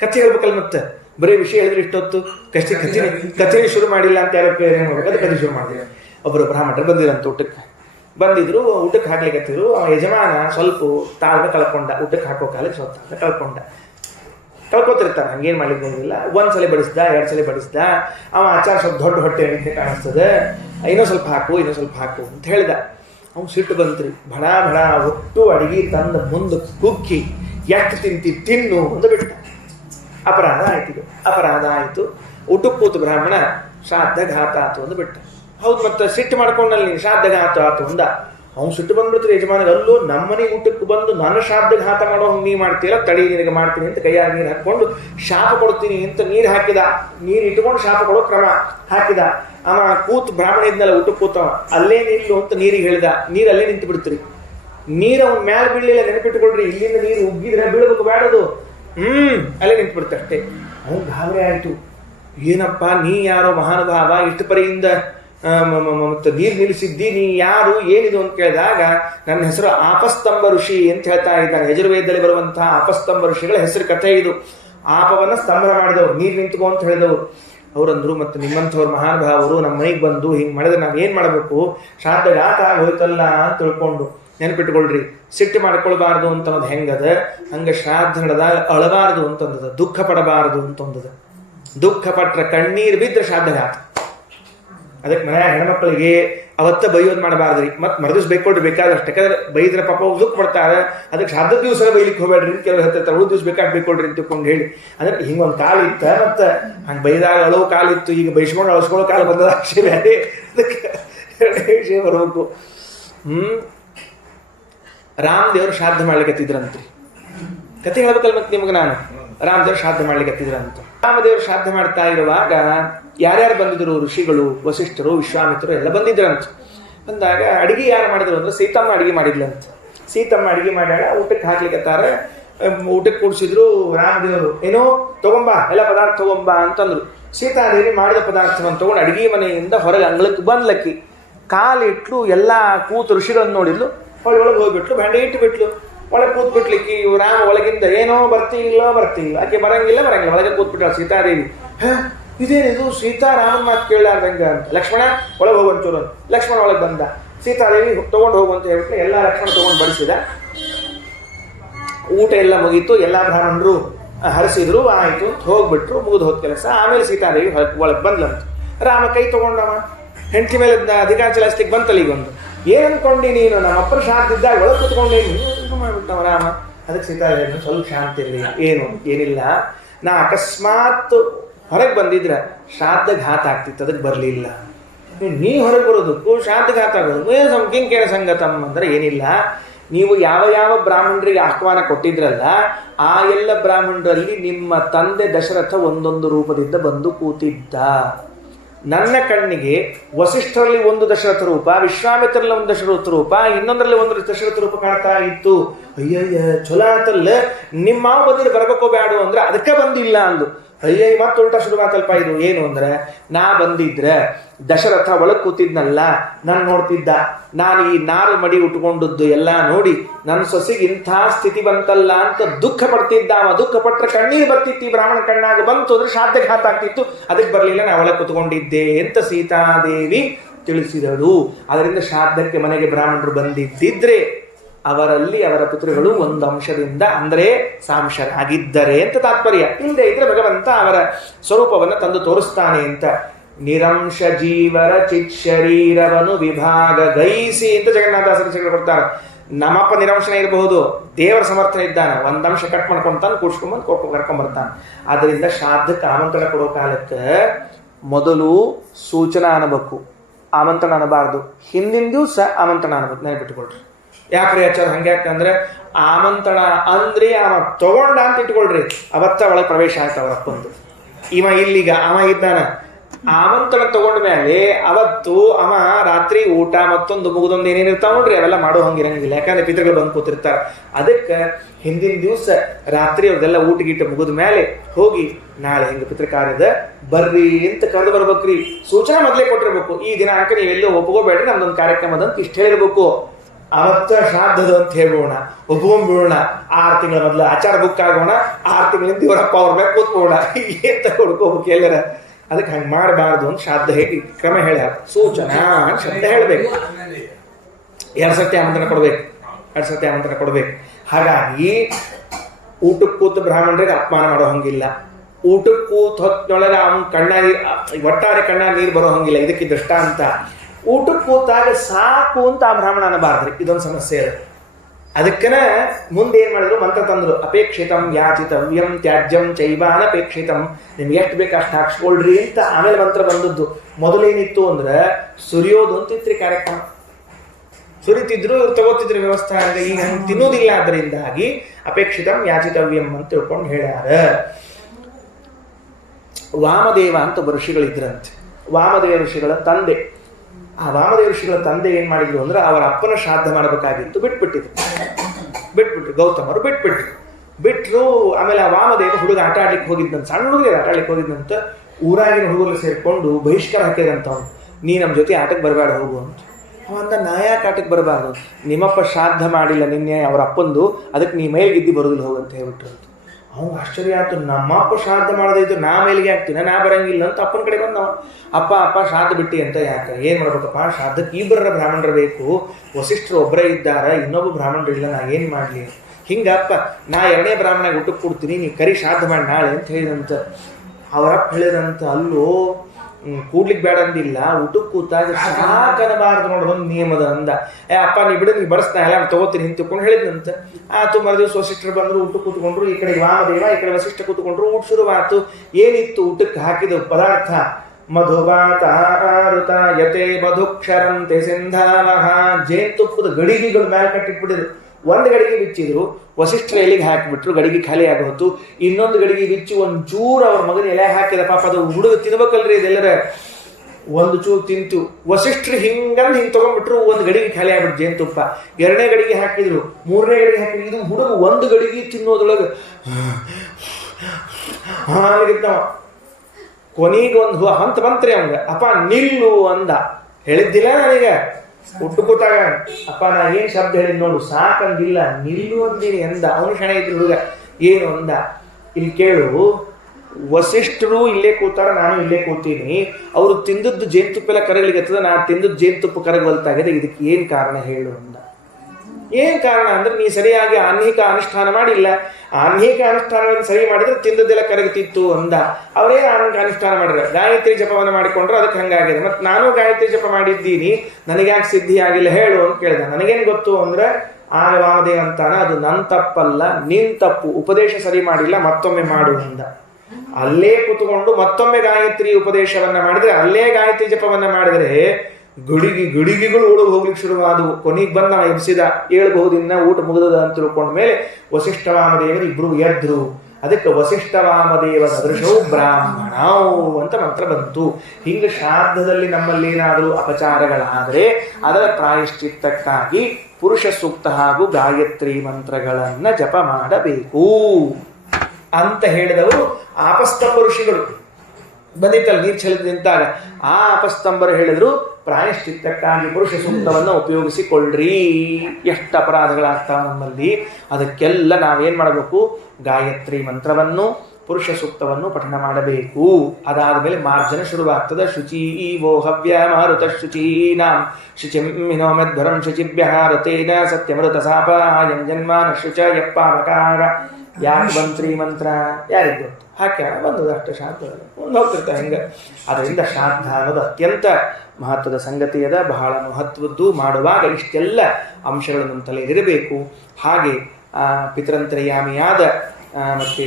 ಕಥೆ ಹೇಳ್ಬೇಕಲ್ಲ, ಮತ್ತೆ ಬರೀ ವಿಷಯ ಹೇಳಿದ್ರೆ ಇಷ್ಟೊತ್ತು ಕಥೆ ಶುರು ಮಾಡಿಲ್ಲ ಅಂತ ಯಾರೋ ಕಥೆ ಶುರು ಮಾಡಿದ್ರು. ಒಬ್ಬರು ಬ್ರಾಹ್ಮಣರು ಬಂದಿರಂತ ಊಟಕ್ಕೆ. ಬಂದಿದ್ರು, ಊಟಕ್ಕೆ ಹಾಕ್ಲಿಕ್ಕತ್ತಿದ್ರು. ಯಜಮಾನ ಸ್ವಲ್ಪ ತಾಳ್ಮೆ ಕಳ್ಕೊಂಡ. ಊಟಕ್ಕೆ ಹಾಕೋ ಕಾಲಕ್ಕೆ ಸ್ವಲ್ಪ ತಾಳ್ಮೆ ಕಳ್ಕೊತಿರ್ತಾರೆ. ಹಂಗೇನು ಮಾಡ್ಲಿಕ್ಕಿಲ್ಲ. 1 ಸಲ ಬಡಿಸ್ದ, 2 ಸಲ ಬಡಿಸ್ದ. ಅವ ಆಚಾರ ಸ್ವಲ್ಪ ದೊಡ್ಡ ಹೊಟ್ಟೆ ಅಂತ ಕಾಣಿಸ್ತದೆ, ಇನ್ನೊಂದು ಸ್ವಲ್ಪ ಹಾಕು ಅಂತ ಹೇಳ್ದ. ಅವ್ನು ಸಿಟ್ಟು ಬಂತ್ರಿ. ಬಡ ಒಟ್ಟು ಅಡಿಗೆ ತಂದ ಮುಂದೆ ಕುಕ್ಕಿ ಎಷ್ಟು ತಿನ್ನು ಅಂತ ಬಿಟ್ಟ. ಅಪರಾಧ ಆಯ್ತು. ಊಟಕ್ಕೆ ಕೂತು ಬ್ರಾಹ್ಮಣ ಶ್ರಾದ್ದ ಘಾತ ಆತು ಅಂತ ಬಿಟ್ಟ. ಹೌದು, ಮತ್ತೆ ಸಿಟ್ಟು ಮಾಡ್ಕೊಂಡಲ್ಲಿ ಶ್ರಾದ್ದ ಘಾತ ಆತು ಅಂದ. ಅವ್ನು ಸಿಟ್ಟು ಬಂದ್ಬಿಡ್ತಾರೆ ಯಜಮಾನಿಗೆ. ಅಲ್ಲೂ ನಮ್ಮನೆ ಊಟಕ್ಕೆ ಬಂದು ನಾನು ಶ್ರಾದ್ದ ಘಾತ ಮಾಡೋ ಹಂಗೆ ನೀ ಮಾಡ್ತೀರ, ತಡಿ ನಿನಗೆ ಮಾಡ್ತೀನಿ ಅಂತ ಕೈಯಾಗ ನೀರು ಹಾಕೊಂಡು ಶಾಪ ಕೊಡ್ತೀನಿ ಅಂತ ನೀರು ಹಾಕಿದ. ನೀರು ಇಟ್ಕೊಂಡು ಶಾಪ ಕೊಡೋ ಕ್ರಮ ಹಾಕಿದ. ಅವ ಕೂತು ಬ್ರಾಹ್ಮಣ ಇದ್ನಲ್ಲ ಊಟಕ್ಕೆ ಕೂತವ, ಅಲ್ಲೇ ನಿಲ್ಲು ಅಂತ ನೀರಿಗೆ ಹೇಳಿದ. ನೀರು ಅಲ್ಲೇ ನಿಂತು ಬಿಡ್ತೀರಿ. ನೀರು ಅವ್ನ ಮ್ಯಾಲ ಬೀಳಲಿಲ್ಲ, ನೆನಪಿಟ್ಟುಕೊಳ್ರಿ. ಇಲ್ಲಿಂದ ನೀರು ಉಗ್ಗಿದ್ರೆ ಬೀಳಬೇಕು, ಬೇಡದು. ಅಲ್ಲೇ ನಿಂತು ಬಿಡುತ್ತೆ ಅಷ್ಟೇ. ಅವ್ನು ಗಾಬರಿ ಆಯ್ತು. ಏನಪ್ಪ ನೀ ಯಾರೋ ಮಹಾನುಭಾವ, ಇಷ್ಟು ಪರಿಯಿಂದ ಮತ್ತೆ ನೀರು ನಿಲ್ಲಿಸಿದ್ದಿ, ನೀ ಯಾರು, ಏನಿದು ಅಂತ ಕೇಳಿದಾಗ ನನ್ನ ಹೆಸರು ಆಪಸ್ತಂಭ ಋಷಿ ಅಂತ ಹೇಳ್ತಾ ಇದ್ದಾನೆ. ಯಜುರ್ವೇದದಲ್ಲಿ ಬರುವಂತಹ ಆಪಸ್ತಂಭ ಋಷಿಗಳ ಹೆಸರು ಕಥೆ ಇದು. ಆಪವನ್ನ ಸ್ತಂಭನ ಮಾಡಿದವರು, ನೀರು ನಿಂತ್ಕೊ ಅಂತ ಹೇಳಿದವರು. ಅವರಂದ್ರು ಮತ್ತೆ ನಿಮ್ಮಂಥವ್ರು ಮಹಾನುಭಾವರು ನಮ್ಮ ಮನೆಗೆ ಬಂದು ಹಿಂಗೆ ಮಾಡಿದ್ರೆ ನಾವು ಏನು ಮಾಡಬೇಕು, ಶ್ರಾದ್ದ ಆತ ಹೋಯ್ತಲ್ಲ ಅಂತ ತಿಳ್ಕೊಂಡು ನೆನಪಿಟ್ಕೊಳ್ರಿ. ಸಿಟ್ಟು ಮಾಡ್ಕೊಳ್ಬಾರ್ದು ಅಂತನ್ನೋದು ಹೆಂಗದ, ಹಂಗೆ ಶ್ರಾದ್ದ ನಡೆದಾಗ ಅಳಬಾರ್ದು ಅಂತಂದದ, ದುಃಖ ಪಡಬಾರದು ಅಂತಂದದ. ದುಃಖ ಪಟ್ರ ಕಣ್ಣೀರು ಬಿದ್ದರೆ ಶ್ರಾದ್ದಘಾತ. ಅದಕ್ಕೆ ಮನೆಯ ಹೆಣ್ಮಕ್ಳಿಗೆ ಅವತ್ತ ಬೈಯೋದು ಮಾಡಬಾರ್ದ್ರಿ. ಮತ್ತೆ ಮರದಿವ್ಸ ಬೈಕೊಳ್ರಿ ಬೇಕಾದಷ್ಟು, ಯಾಕಂದ್ರೆ ಬೈದ್ರೆ ಪಾಪ ದುಃಖ ಪಡ್ತಾರೆ. ಅದಕ್ಕೆ ಶ್ರಾದ್ದ ದಿವಸ ಬೈಲಿಕ್ಕೆ ಹೋಗ್ಬೇಡ್ರಿ ಅಂತ ಕೆಲವರು ಹೇಳ್ತಾರೆ, ಉಳಿದ ದಿವ್ಸ ಬೇಕಾದ್ರೆ ಬೈಕೊಳ್ರಿ ಅಂತ ತಿಳ್ಕೊಂಡು ಹೇಳಿ. ಅಂದ್ರೆ ಹಿಂಗೊಂದು ಕಾಲ ಇತ್ತ, ಮತ್ತೆ ಹಂಗೆ ಬೈದಾಗ ಅಳೋ ಕಾಲಿತ್ತು, ಈಗ ಬೈಸ್ಕೊಂಡು ಅಳಿಸ್ಕೊಳ್ಳೋ ಕಾಲ ಬಂದದ. ಅಕ್ಷಯ ಬೇರೆ, ಅದಕ್ಕೆ ಎರಡೇ ವಿಷಯ ಬರಬೇಕು. ರಾಮದೇವರು ಶ್ರಾದ್ದ ಮಾಡ್ಲಿಕ್ಕತ್ತಿದ್ರಂತ್ರಿ. ಕತೆ ಹೇಳ್ಬೇಕಲ್ಲ ಮತ್ತೆ ನಿಮ್ಗೆ ನಾನು. ರಾಮದೇವ್ರು ಶ್ರಾದ್ದ ಮಾಡ್ಲಿಕ್ಕತ್ತಿದ್ರಂತ. ರಾಮದೇವರು ಶ್ರಾದ್ದ ಮಾಡ್ತಾ ಇರುವಾಗ ಯಾರ್ಯಾರು ಬಂದಿದ್ರು, ಋಷಿಗಳು, ವಸಿಷ್ಠರು, ವಿಶ್ವಾಮಿತ್ರರು ಎಲ್ಲ ಬಂದಿದ್ರಂತ. ಬಂದಾಗ ಅಡಿಗೆ ಯಾರು ಮಾಡಿದ್ರು ಅಂದ್ರೆ ಸೀತಮ್ಮ ಅಡಿಗೆ ಮಾಡಿದ್ಲಂತ. ಸೀತಮ್ಮ ಅಡಿಗೆ ಮಾಡ್ಯಾಳ, ಊಟಕ್ಕೆ ಹಾಕ್ಲಿಕ್ಕತ್ತಾರ. ಊಟಕ್ಕೆ ಕೂಡಿಸಿದ್ರು. ರಾಮದೇವರು ಏನೋ ತಗೊಂಬಾ, ಎಲ್ಲ ಪದಾರ್ಥ ತಗೊಂಬಾ ಅಂತಂದ್ರು. ಸೀತಾದೇವಿ ಮಾಡಿದ ಪದಾರ್ಥವನ್ನು ತಗೊಂಡು ಅಡಿಗೆ ಮನೆಯಿಂದ ಹೊರಗೆ ಅಂಗಳಕ್ಕೆ ಬಂದ್ಲಕ್ಕಿ. ಕಾಲಿಟ್ಲು, ಎಲ್ಲ ಕೂತು ಋಷಿಗಳನ್ನು ನೋಡಿದ್ಲು. ಒಳಗೆ ಹೋಗ್ಬಿಟ್ಲು, ಭಾಂಡೆ ಇಟ್ಟುಬಿಟ್ಲು. ಒಳಗೆ ಕೂತ್ಬಿಟ್ಲಿಕ್ಕೆ ರಾಮ ಒಳಗಿಂದ ಏನೋ ಬರ್ತಿಲ್ಲ. ಆಕೆ ಬರಂಗಿಲ್ಲ. ಒಳಗೆ ಕೂತ್ಬಿಟ್ಟ ಸೀತಾದೇವಿ. ಇದೇನಿದು ಸೀತಾರಾಮನ ಮಾತು ಕೇಳಾರ್ದಂಗ ಅಂತ. ಲಕ್ಷ್ಮಣ ಒಳಗೆ ಹೋಗುವಂತವ್ರು. ಲಕ್ಷ್ಮಣ ಒಳಗೆ ಬಂದ. ಸೀತಾದೇವಿ ತಗೊಂಡು ಹೋಗುವಂತ ಹೇಳ್ಬಿಟ್ಟು ಎಲ್ಲ ಲಕ್ಷ್ಮಣ ತಗೊಂಡು ಬಡಿಸಿದ. ಊಟ ಎಲ್ಲ ಮುಗೀತು. ಎಲ್ಲ ಬ್ರಾಹ್ಮಣರು ಹರಿಸಿದ್ರು, ಆಯ್ತು ಅಂತ ಹೋಗ್ಬಿಟ್ರು. ಮುಗಿದು ಹೋದ ಕೆಲಸ. ಆಮೇಲೆ ಸೀತಾದೇವಿ ಒಳಗೆ ಬಂದ್ಲಂತ. ರಾಮ ಕೈ ತಗೊಂಡವ, ಹೆಂಡತಿ ಮೇಲೆ ಅಧಿಕಾರ ಚಲಾಯಿಸ್ಲಿಕ್ಕೆ ಬಂತಲ್ಲ. ಈಗೊಂದು ಏನ್ ಅನ್ಕೊಂಡಿ ನೀನು, ನಮ್ಮ ಅಪ್ಪನ ಶಾಂತಿ ಇದ್ದಾಗ ಒಳಗೆ ಕೂತ್ಕೊಂಡೇನಿ ಮಾಡ್ಬಿಟ್ಟವ ರಾಮ. ಅದಕ್ಕೆ ಸೀತಾದೇವಿ ಸ್ವಲ್ಪ ಶಾಂತಿ ಇರಲಿ. ಏನಿಲ್ಲ, ನಾ ಅಕಸ್ಮಾತ್ ಹೊರಗೆ ಬಂದಿದ್ರೆ ಶ್ರಾದ್ದ ಘಾತ ಆಗ್ತಿತ್ತು, ಅದಕ್ಕೆ ಬರಲಿಲ್ಲ. ನೀ ಹೊರಗೆ ಬರೋದಕ್ಕೂ ಶ್ರಾದ್ದ ಘಾತ ಆಗೋದು ಏನು ಸಂಕೇನ ಸಂಗತಮ್ ಅಂದ್ರೆ ಏನಿಲ್ಲ. ನೀವು ಯಾವ ಯಾವ ಬ್ರಾಹ್ಮಣರಿಗೆ ಆಹ್ವಾನ ಕೊಟ್ಟಿದ್ರಲ್ಲ, ಆ ಎಲ್ಲ ಬ್ರಾಹ್ಮಣರಲ್ಲಿ ನಿಮ್ಮ ತಂದೆ ದಶರಥ ಒಂದೊಂದು ರೂಪದಿಂದ ಬಂದು ಕೂತಿದ್ದ. ನನ್ನ ಕಣ್ಣಿಗೆ ವಸಿಷ್ಠರಲ್ಲಿ ಒಂದು ದಶರಥ ರೂಪ, ವಿಶ್ವಾಮಿತ್ರರಲ್ಲಿ ಒಂದು ದಶರಥ ರೂಪ, ಇನ್ನೊಂದರಲ್ಲಿ ಒಂದು ದಶರಥ ರೂಪ ಕಾಣ್ತಾ ಇತ್ತು. ಅಯ್ಯಯ್ಯ ಚೊಲ ಆತಲ್ಲ, ನಿಮ್ಮ ಮಾವು ಬಂದಿದ್ರೆ ಬರ್ಬೇಕೋ ಬ್ಯಾಡು ಅಂದ್ರೆ ಅದಕ್ಕೆ ಬಂದಿಲ್ಲ ಅಂದು. ಅಯ್ಯ ಮತ್ತೆ ಉಲ್ಟಾ ಶುರು ಮಾತಲ್ಪ ಇದು. ಏನು ಅಂದ್ರೆ, ನಾ ಬಂದಿದ್ರೆ ದಶರಥ ಒಳಗೆ ಕೂತಿದ್ನಲ್ಲ, ನಾನು ನೋಡ್ತಿದ್ದ. ನಾನು ಈ ನಾರು ಮಡಿ ಉಟ್ಕೊಂಡದ್ದು ಎಲ್ಲ ನೋಡಿ ನನ್ನ ಸೊಸೆಗೆ ಇಂಥ ಸ್ಥಿತಿ ಬಂತಲ್ಲ ಅಂತ ದುಃಖ ಪಡ್ತಿದ್ದ. ಅವ ದುಃಖ ಪಟ್ರೆ ಕಣ್ಣೀರು ಬರ್ತಿತ್ತು. ಈ ಬ್ರಾಹ್ಮಣ ಕಣ್ಣಾಗ ಬಂತು ಅಂದ್ರೆ ಶ್ರಾದ್ದ ಘಾತ ಆಗ್ತಿತ್ತು, ಅದಕ್ಕೆ ಬರಲಿಲ್ಲ, ನಾ ಒಳಗೆ ಕೂತ್ಕೊಂಡಿದ್ದೆ ಅಂತ ಸೀತಾದೇವಿ ತಿಳಿಸಿದಳು. ಅದರಿಂದ ಶ್ರಾದ್ದಕ್ಕೆ ಮನೆಗೆ ಬ್ರಾಹ್ಮಣರು ಬಂದಿದ್ದಿದ್ರೆ ಅವರಲ್ಲಿ ಅವರ ಪಿತೃಗಳು ಒಂದು ಅಂಶದಿಂದ ಅಂದರೆ ಸಾಂಶರಾಗಿದ್ದರೆ ಅಂತ ತಾತ್ಪರ್ಯ. ಇಲ್ಲದೆ ಇದ್ರೆ ಭಗವಂತ ಅವರ ಸ್ವರೂಪವನ್ನು ತಂದು ತೋರಿಸ್ತಾನೆ ಅಂತ. ನಿರಂಶ ಜೀವರ ಚಿತ್ ಶರೀರವನ್ನು ವಿಭಾಗ ಗೈಸಿ ಅಂತ ಜಗನ್ನಾಥಾಚಾರ್ಯರು ಕೊಡ್ತಾರೆ. ನಮ್ಮಪ್ಪ ನಿರಂಶನ ಇರಬಹುದು, ದೇವರ ಸಮರ್ಥನೆ ಇದ್ದಾನೆ. ಒಂದಂಶ ಕಟ್ ಮಾಡ್ಕೊಂತಾನೆ, ಕೂಡ್ಸ್ಕೊಂಬಂದು ಕರ್ಕೊಂಡ್ಬರ್ತಾನೆ. ಆದ್ದರಿಂದ ಶ್ರಾದ್ದಕ್ಕೆ ಆಮಂತ್ರಣ ಕೊಡೋ ಕಾಲಕ್ಕೆ ಮೊದಲು ಸೂಚನಾ ಅನ್ನಬೇಕು, ಆಮಂತ್ರಣ ಅನ್ನಬಾರ್ದು. ಹಿಂದಿನ ದಿವಸ ಆಮಂತ್ರಣ ಅನ್ನಬೇಕು, ನೆನಪಿಟ್ಕೊಳ್ರಿ. ಯಾಕ್ರಿ ಆಚಾರ ಹಂಗೆ? ಯಾಕಂದ್ರೆ ಆಮಂತ್ರಣ ಅಂದ್ರೆ ಅವ ತಗೊಂಡ ಅಂತ ಇಟ್ಕೊಳ್ರಿ, ಅವತ್ತ ಒಳಗೆ ಪ್ರವೇಶ ಆಯ್ತು ಅವರಪ್ಪಂದು. ಇವ ಇಲ್ಲಿಗ ಅವ ಇದ್ದಾನ, ಆಮಂತ್ರಣ ತಗೊಂಡ ಮೇಲೆ ಅವತ್ತು ಅವ ರಾತ್ರಿ ಊಟ ಮತ್ತೊಂದು ಮುಗಿದೊಂದು ಏನೇನಿರ್ತಾವ ನೋಡ್ರಿ, ಅವೆಲ್ಲ ಮಾಡೋ ಹಂಗಿರಂಗಿಲ್ಲ. ಯಾಕಂದ್ರೆ ಪಿತೃಗಳು ಬಂದು ಕೂತಿರ್ತಾರೆ. ಅದಕ್ಕೆ ಹಿಂದಿನ ದಿವಸ ರಾತ್ರಿ ಅವ್ರದೆಲ್ಲ ಊಟ ಗೀಟ ಮುಗಿದ ಮೇಲೆ ಹೋಗಿ ನಾಳೆ ಹಿಂಗೆ ಪಿತೃಕಾರ್ಯದ ಬರ್ರಿ ಅಂತ ಕರೆದು ಬರ್ಬೇಕ್ರಿ. ಸೂಚನೆ ಮೊದಲೇ ಕೊಟ್ಟಿರ್ಬೇಕು. ಈ ದಿನಾಂಕ ನೀವೆಲ್ಲೋ ಒಪ್ಕೋಬೇಡ್ರಿ, ನಮ್ದೊಂದು ಕಾರ್ಯಕ್ರಮದಂತ ಇಷ್ಟ ಹೇಳಿರ್ಬೇಕು. ಅವತ್ತ ಶ್ರಾದ್ದದ ಅಂತ ಹೇಳೋಣ, ಒಪ್ಕೊಂಡ್ಬಿಡೋಣ. 6 ತಿಂಗಳ ಮೊದಲು ಆಚಾರ ಬುಕ್ ಆಗೋಣ, 6 ತಿಂಗಳಿಂದ ಇವರಪ್ಪ ಅವ್ರ ಮೇಲೆ ಕೂತ್ಕೋಣ. ಏನ್ ತಗೊಡ್ಕೋಬೇಕು ಎಲ್ಲರ. ಅದಕ್ಕೆ ಹಂಗೆ ಮಾಡಬಾರ್ದು ಅಂತ ಶ್ರಾದ್ದ ಹೇಳಿ ಕ್ರಮ ಹೇಳ. ಸೂಚನಾ ಶಬ್ದ ಹೇಳಬೇಕು. 2 ಸರ್ತಿ ಆಮಂತ್ರಣ ಕೊಡ್ಬೇಕು. ಹಾಗಾಗಿ ಊಟಕ್ಕೆ ಕೂತು ಬ್ರಾಹ್ಮಣರಿಗೆ ಅಪಮಾನ ಮಾಡೋ ಹಂಗಿಲ್ಲ. ಊಟಕ್ಕೆ ಕೂತ್ ಹೊತ್ತೊಳಗೆ ಅವ್ನ ಒಟ್ಟಾರೆ ಕಣ್ಣಾಗ ನೀರು ಬರೋ ಹಂಗಿಲ್ಲ. ಇದಕ್ಕೆ ದೃಷ್ಟ ಅಂತ. ಊಟಕ್ಕೆ ಕೂತಾಗ ಸಾಕು ಅಂತ ಆ ಬ್ರಾಹ್ಮಣ ಅನ್ನಬಾರ್ದ್ರಿ. ಇದೊಂದು ಸಮಸ್ಯೆ ಇದೆ. ಅದಕ್ಕನ ಮುಂದೆ ಏನ್ ಮಾಡಿದ್ರು, ಮಂತ್ರ ತಂದ್ರು. ಅಪೇಕ್ಷಿತಂ ಯಾಚಿತವ್ಯಂ ತ್ಯಾಜ್ಯಂ ಚೈವಾನಪೇಕ್ಷಿತಂ. ನಿಮ್ಗೆ ಎಷ್ಟು ಬೇಕು ಅಷ್ಟು ಹಾಕ್ಸ್ಕೊಳ್ರಿ ಅಂತ ಆಮೇಲೆ ಮಂತ್ರ ಬಂದದ್ದು. ಮೊದಲೇನಿತ್ತು ಅಂದ್ರೆ ಸುರಿಯೋದು ಅಂತಿತ್ರಿ ಕಾರ್ಯಕ್ರಮ. ಸುರಿತಿದ್ರು, ಇವ್ರು ತಗೋತಿದ್ರು ವ್ಯವಸ್ಥೆ. ಈಗ ಹಂಗೆ ತಿನ್ನೋದಿಲ್ಲ. ಅದರಿಂದಾಗಿ ಅಪೇಕ್ಷಿತಂ ಯಾಚಿತವ್ಯಂ ಅಂತ ತಿಳ್ಕೊಂಡು ಹೇಳ್ಯಾರ. ವಾಮದೇವ ಅಂತ ಒಬ್ಬ ಋಷಿಗಳಿದ್ರಂತೆ. ವಾಮದೇವ ಋಷಿಗಳ ತಂದೆ. ಆ ವಾಮದೇವ ಋಷಿಗಳ ತಂದೆ ಏನ್ ಮಾಡಿದ್ರು ಅಂದ್ರೆ, ಅವರ ಅಪ್ಪನ ಶ್ರಾದ್ದ ಮಾಡಬೇಕಾಗಿತ್ತು, ಬಿಟ್ಬಿಟ್ರು. ಗೌತಮರು ಬಿಟ್ರು. ಆಮೇಲೆ ಆ ವಾಮದೇವ ಹುಡುಗ ಆಟ ಆಡ್ಲಿಕ್ಕೆ ಹೋಗಿದ್ದಂತ, ಸಣ್ಣ ಹುಡುಗ ಆಟ ಆಡ್ಲಿಕ್ಕೆ ಹೋಗಿದ್ದಂತ. ಊರಾಗಿನ ಹುಡುಗರು ಸೇರ್ಕೊಂಡು ಬಹಿಷ್ಕಾರ ಹಾಕಿರಂತ. ಅವನು, ನೀ ನಮ್ಮ ಜೊತೆ ಆಟಕ್ಕೆ ಬರಬೇಡ ಹೋಗು ಅಂತ. ಅವಂತ ನಾ ಯಾಕೆ ಆಟಕ್ಕೆ ಬರಬಾರ್ದು, ನಿಮ್ಮಪ್ಪ ಶ್ರಾದ್ದ ಮಾಡಿಲ್ಲ ನಿನ್ನೆ ಅವರ ಅಪ್ಪಂದು, ಅದಕ್ಕೆ ನೀ ಮೇಲ್ಗಿದ್ದಿ ಬರೋದಿಲ್ಲ ಹೋಗಂತ ಹೇಳ್ಬಿಟ್ರು ಅಂತ. ಅವ್ನು ಆಶ್ಚರ್ಯ ಆಯ್ತು, ನಮ್ಮಪ್ಪ ಶ್ರಾದ್ದ ಮಾಡದೇ ಇದ್ದು ನಾ ಮೇಲಿಗೆ ಆಗ್ತೀನಿ, ನಾ ಬರಂಗಿಲ್ಲ ಅಂತ ಅಪ್ಪನ ಕಡೆ ಬಂದವ. ಅಪ್ಪ ಶ್ರಾದ್ದ ಬಿಟ್ಟಿ ಅಂತ. ಯಾಕೆ, ಏನು ಮಾಡ್ಬೇಕಪ್ಪ, ಶ್ರಾದ್ದಕ್ಕೆ ಇಬ್ಬರ ಬ್ರಾಹ್ಮಣರು ಬೇಕು, ವಸಿಷ್ಠರು ಒಬ್ಬರೇ ಇದ್ದಾರ, ಇನ್ನೊಬ್ಬ ಬ್ರಾಹ್ಮಣರು ಇಲ್ಲ, ನಾ ಏನು ಮಾಡಲಿ? ಹಿಂಗಪ್ಪ ನಾ 2ನೇ ಬ್ರಾಹ್ಮಣಾಗ ಊಟಕ್ಕೆ ಕೊಡ್ತೀನಿ, ನೀ ಕರಿ ಶ್ರಾದ್ದ ಮಾಡಿ ನಾಳೆ ಅಂತ ಹೇಳಿದಂತ. ಅವರಪ್ಪ ಹೇಳಿದಂತ, ಅಲ್ಲೋ ಕೂಡ್ಲಿಕ್ಕೆ ಬೇಡ ಅಂದಿಲ್ಲ, ಊಟಕ್ಕೆ ಕೂತಾಗ ಸಾಕನಬಾರ್ದು ನೋಡೋದೊಂದು ನಿಯಮದ ಅಂದ. ಅಪ್ಪ ನೀ ಬಿಡು, ನೀ ಬಡಿಸ್ತಾ ಎಲ್ಲ ತಗೋತೀನಿ ಅಂತ ತಿಳ್ಕೊಂಡು ಹೇಳಿದಂತ. ಆತು, ಮರುದಿವಸ ವಸಿಷ್ಠರು ಬಂದರು, ಊಟಕ್ಕೆ ಕೂತ್ಕೊಂಡ್ರು. ಈ ಕಡೆ ವಾಮದೇವ, ಈ ಕಡೆ ವಸಿಷ್ಠ ಕೂತ್ಕೊಂಡ್ರು. ಊಟ ಶುರುವಾತು. ಏನಿತ್ತು ಊಟಕ್ಕೆ ಹಾಕಿದ ಪದಾರ್ಥ? ಮಧುಬಾತಾರುತ ಯತೆ ಮಧುಕ್ಷರಂತೆ ಸಿಂಧಾವಹ. ಜೇನುತುಪ್ಪದ ಗಡಿಗೆಗಳು ಮೇಲೆ ಕಟ್ಟಿಟ್ಬಿಟ್ಟಿದ್ರು. ಒಂದು ಗಡಿಗೆ ಬಿಚ್ಚಿದ್ರು, ವಸಿಷ್ಠರ ಎಲೆಗೆ ಹಾಕಿಬಿಟ್ರು, ಗಡಿಗೆ ಖಾಲಿ ಆಗೋತು. ಇನ್ನೊಂದು ಗಡಿಗೆ ಬಿಚ್ಚಿ ಒಂಚೂರು ಅವ್ರ ಮಗನ ಎಲೆ ಹಾಕಿದ. ಪಾಪ ಅದು ಹುಡುಗ ತಿನ್ಬೇಕಲ್ರಿ, ಇದೆಲ್ಲರ ಒಂದು ಚೂರು ತಿಂತು. ವಸಿಷ್ಠರು ಹಿಂಗಂದು ಹಿಂಗೆ ತಗೊಂಡ್ಬಿಟ್ರು, ಒಂದು ಗಡಿಗೆ ಖಾಲಿ ಆಗ್ಬಿಟ್ಟು ಜೇನುತುಪ್ಪ. 2ನೇ ಗಡಿಗೆ ಹಾಕಿದ್ರು, 3ನೇ ಗಡಿಗೆ ಹಾಕಿದ್ರು. ಇದು ಹುಡುಗ ಒಂದು ಗಡಿಗೆ ತಿನ್ನೋದ್ರೊಳಗೆ ಹಾಗಿದ್ದವ. ಕೊನೆಗೆ ಒಂದು ಹಂತ ಬಂತ್ರಿ ಅವಂಗ. ಅಪ್ಪ ನಿಲ್ಲು ಅಂದ. ಹೇಳಿದ್ದಿಲ್ಲ ನನಗೆ ಊಟ ಕೂತಾಗ, ಅಪ್ಪ ನಾ ಏನ್ ಶಬ್ದ ಹೇಳಿದ್ ನೋಡು, ಸಾಕಂದಿಲ್ಲ, ನಿಲ್ಲು ಅಂದೀನಿ ಅಂದ. ಅವನು ಕ್ಷಣ ಇದ್ರು ಹುಡುಗ. ಏನು ಅಂದ, ಇಲ್ಲಿ ಕೇಳು, ವಸಿಷ್ಠರು ಇಲ್ಲೇ ಕೂತಾರ, ನಾನು ಇಲ್ಲೇ ಕೂತೀನಿ. ಅವರು ತಿಂದದ್ದು ಜೇನುತುಪ್ಪ ಎಲ್ಲ ಕರಗಲಿಕ್ಕೆ, ನಾನು ತಿಂದದ್ದು ಜೇನುತುಪ್ಪ ಕರಗಲ್ತಾಗಿದೆ, ಇದಕ್ಕೆ ಏನ್ ಕಾರಣ ಹೇಳು ಅಂದ. ಏನ್ ಕಾರಣ ಅಂದ್ರೆ, ನೀ ಸರಿಯಾಗಿ ಆನ್ಹಿಕ ಅನುಷ್ಠಾನ ಮಾಡಿಲ್ಲ. ಆನ್ಹಿಕ ಅನುಷ್ಠಾನವನ್ನು ಸರಿ ಮಾಡಿದ್ರೆ ತಿಂದದ್ದೆಲ್ಲ ಕರಗುತ್ತಿತ್ತು ಅಂದ. ಅವರೇ ಆನ್ಹಿಕ ಅನುಷ್ಠಾನ ಮಾಡಿದ್ರೆ, ಗಾಯತ್ರಿ ಜಪವನ್ನು ಮಾಡಿಕೊಂಡ್ರೆ ಅದಕ್ಕೆ ಹಂಗಾಗಿದೆ. ಮತ್ತೆ ನಾನು ಗಾಯತ್ರಿ ಜಪ ಮಾಡಿದ್ದೀನಿ, ನನಗ್ಯಾಕೆ ಸಿದ್ಧಿ ಆಗಿಲ್ಲ ಹೇಳು ಅಂತ ಕೇಳಿದ. ನನಗೇನು ಗೊತ್ತು ಅಂದ್ರೆ, ಆಗ ವಾಮದೇವ ಅಂತಾನ, ಅದು ನನ್ನ ತಪ್ಪಲ್ಲ, ನಿನ್ ತಪ್ಪು, ಉಪದೇಶ ಸರಿ ಮಾಡಿಲ್ಲ, ಮತ್ತೊಮ್ಮೆ ಮಾಡು ಅಂದ. ಅಲ್ಲೇ ಕೂತ್ಕೊಂಡು ಮತ್ತೊಮ್ಮೆ ಗಾಯತ್ರಿ ಉಪದೇಶವನ್ನ ಮಾಡಿದ್ರೆ, ಅಲ್ಲೇ ಗಾಯತ್ರಿ ಜಪವನ್ನ ಮಾಡಿದ್ರೆ ಗಡಿಗೆಗಳು ಓಡೋಗಿ ಹೋಗ್ಲಿಕ್ಕೆ ಶುರುವಾದವು. ಕೊನೆಗೆ ಬಂದ ಎಬ್ಸಿದ, ಹೇಳ್ಬಹುದಿನ್ನ ಊಟ ಮುಗಿದದ ಅಂತ ತಿಳ್ಕೊಂಡ ಮೇಲೆ ವಸಿಷ್ಠ ವಾಮದೇವರು ಇಬ್ರು ಎದ್ರು. ಅದಕ್ಕೆ ವಸಿಷ್ಠ ವಾಮದೇವ ಸದೃಶವು ಬ್ರಾಹ್ಮಣವು ಅಂತ ಮಂತ್ರ ಬಂತು. ಹಿಂಗೆ ಶ್ರಾದ್ದದಲ್ಲಿ ನಮ್ಮಲ್ಲಿ ಏನಾದರೂ ಅಪಚಾರಗಳಾದರೆ ಅದರ ಪ್ರಾಯಶ್ಚಿತ್ತಕ್ಕಾಗಿ ಪುರುಷ ಸೂಕ್ತ ಹಾಗೂ ಗಾಯತ್ರಿ ಮಂತ್ರಗಳನ್ನ ಜಪ ಮಾಡಬೇಕು ಅಂತ ಹೇಳಿದವರು ಆಪಸ್ತಂಭ ಋಷಿಗಳು. ಬಂದಿತ್ತಲ್ಲ ನೀರು ಚೆಲ್ಲಿದ ನಿಂತಾಗ, ಆ ಅಪಸ್ತಂಭರು ಹೇಳಿದ್ರು, ಪ್ರಾಯಶ್ಚಿತ್ತಕ್ಕಾಗಿ ಪುರುಷ ಸೂಕ್ತವನ್ನು ಉಪಯೋಗಿಸಿಕೊಳ್ಳ್ರಿ. ಎಷ್ಟು ಅಪರಾಧಗಳಾಗ್ತಾವ ನಮ್ಮಲ್ಲಿ, ಅದಕ್ಕೆಲ್ಲ ನಾವೇನ್ ಮಾಡಬೇಕು, ಗಾಯತ್ರಿ ಮಂತ್ರವನ್ನು ಪುರುಷ ಸೂಕ್ತವನ್ನು ಪಠಣ ಮಾಡಬೇಕು. ಅದಾದ ಮೇಲೆ ಮಾರ್ಜನ ಶುರುವಾಗ್ತದೆ. ಶುಚಿ ವೋ ಹವ್ಯ ಮಾರುತ ಶುಚೀನಾಂ ಶುಚಿಂ ವಿನೋಮಧ್ವರಂ ಶುಚಿಭ್ಯ ರತೇನ ಸತ್ಯಮೃತ ಸಾಪಾಯಂ ಜನ್ಮಾನ ಶುಚ ಯಪ್ಪಾವಕಾರ. ಯಾಕೆ ಬಂತ್ರಿ ಮಂತ್ರ ಯಾರಿಗೆ ಗೊತ್ತು, ಹಾಕ್ಯಾರ ಬಂದದ ಅಷ್ಟು ಶ್ರಾದ್ದ ಮುಂದೆ ಹೋಗ್ತಿರ್ತಾರೆ ಹಿಂಗೆ. ಅದರಿಂದ ಶ್ರಾದ್ದ ಅನ್ನೋದು ಅತ್ಯಂತ ಮಹತ್ವದ ಸಂಗತಿ ಅದ, ಬಹಳ ಮಹತ್ವದ್ದು. ಮಾಡುವಾಗ ಇಷ್ಟೆಲ್ಲ ಅಂಶಗಳು ನಮ್ಮ ತಲೆಗಿರಬೇಕು. ಹಾಗೆ ಪಿತೃಂತರ್ಯಾಮಿಯಾದ ಮತ್ತೆ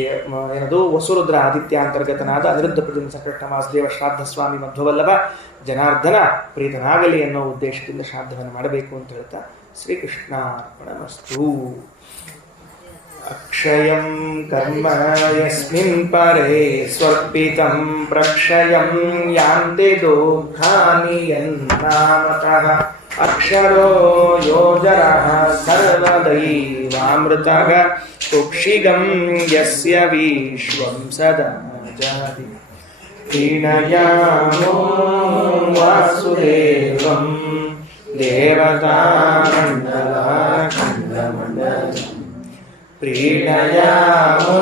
ಏನದು ವಸುರುದ್ರ ಆದಿತ್ಯ ಅಂತರ್ಗತನಾದ ಅನಿರುದ್ಧ ಪ್ರತಿಮ ಸಂಕಟ ಮಾಸದೇವ ಶ್ರಾದ್ದ ಸ್ವಾಮಿ ಮಧ್ವವಲ್ಲಭ ಜನಾರ್ದನ ಪ್ರೀತನಾಗಲಿ ಅನ್ನೋ ಉದ್ದೇಶದಿಂದ ಶ್ರಾದ್ದವನ್ನು ಮಾಡಬೇಕು ಅಂತ ಹೇಳ್ತಾ ಶ್ರೀಕೃಷ್ಣಾರ್ಪಣಮಸ್ತು. ಅಕ್ಷಯಂ ಕರ್ಮ ಯಸ್ಮಿನ್ ಪರೇ ಸ್ವರ್ಪಿತಂ ಪ್ರಕ್ಷಯಂ ಯಾಂತೆ ದುಃಖಾನಿ ಯನ್ನಾಮತಃ ಅಕ್ಷರೋ ಯೋಜರಃ ಸರ್ವದೈವಾಮೃತಃ ಕುಕ್ಷಿಗಂ ಯಸ್ಯ ವಿಶ್ವಂ ಸದಾ ಜಗತಿ ಪ್ರೀಣಯಾಮೋ ವಾಸುದೇವಂ ದೇವತಾಮಂಡಲ ಖಂಡಮಂಡಲ ಪ್ರೀಣಯಾಮೋ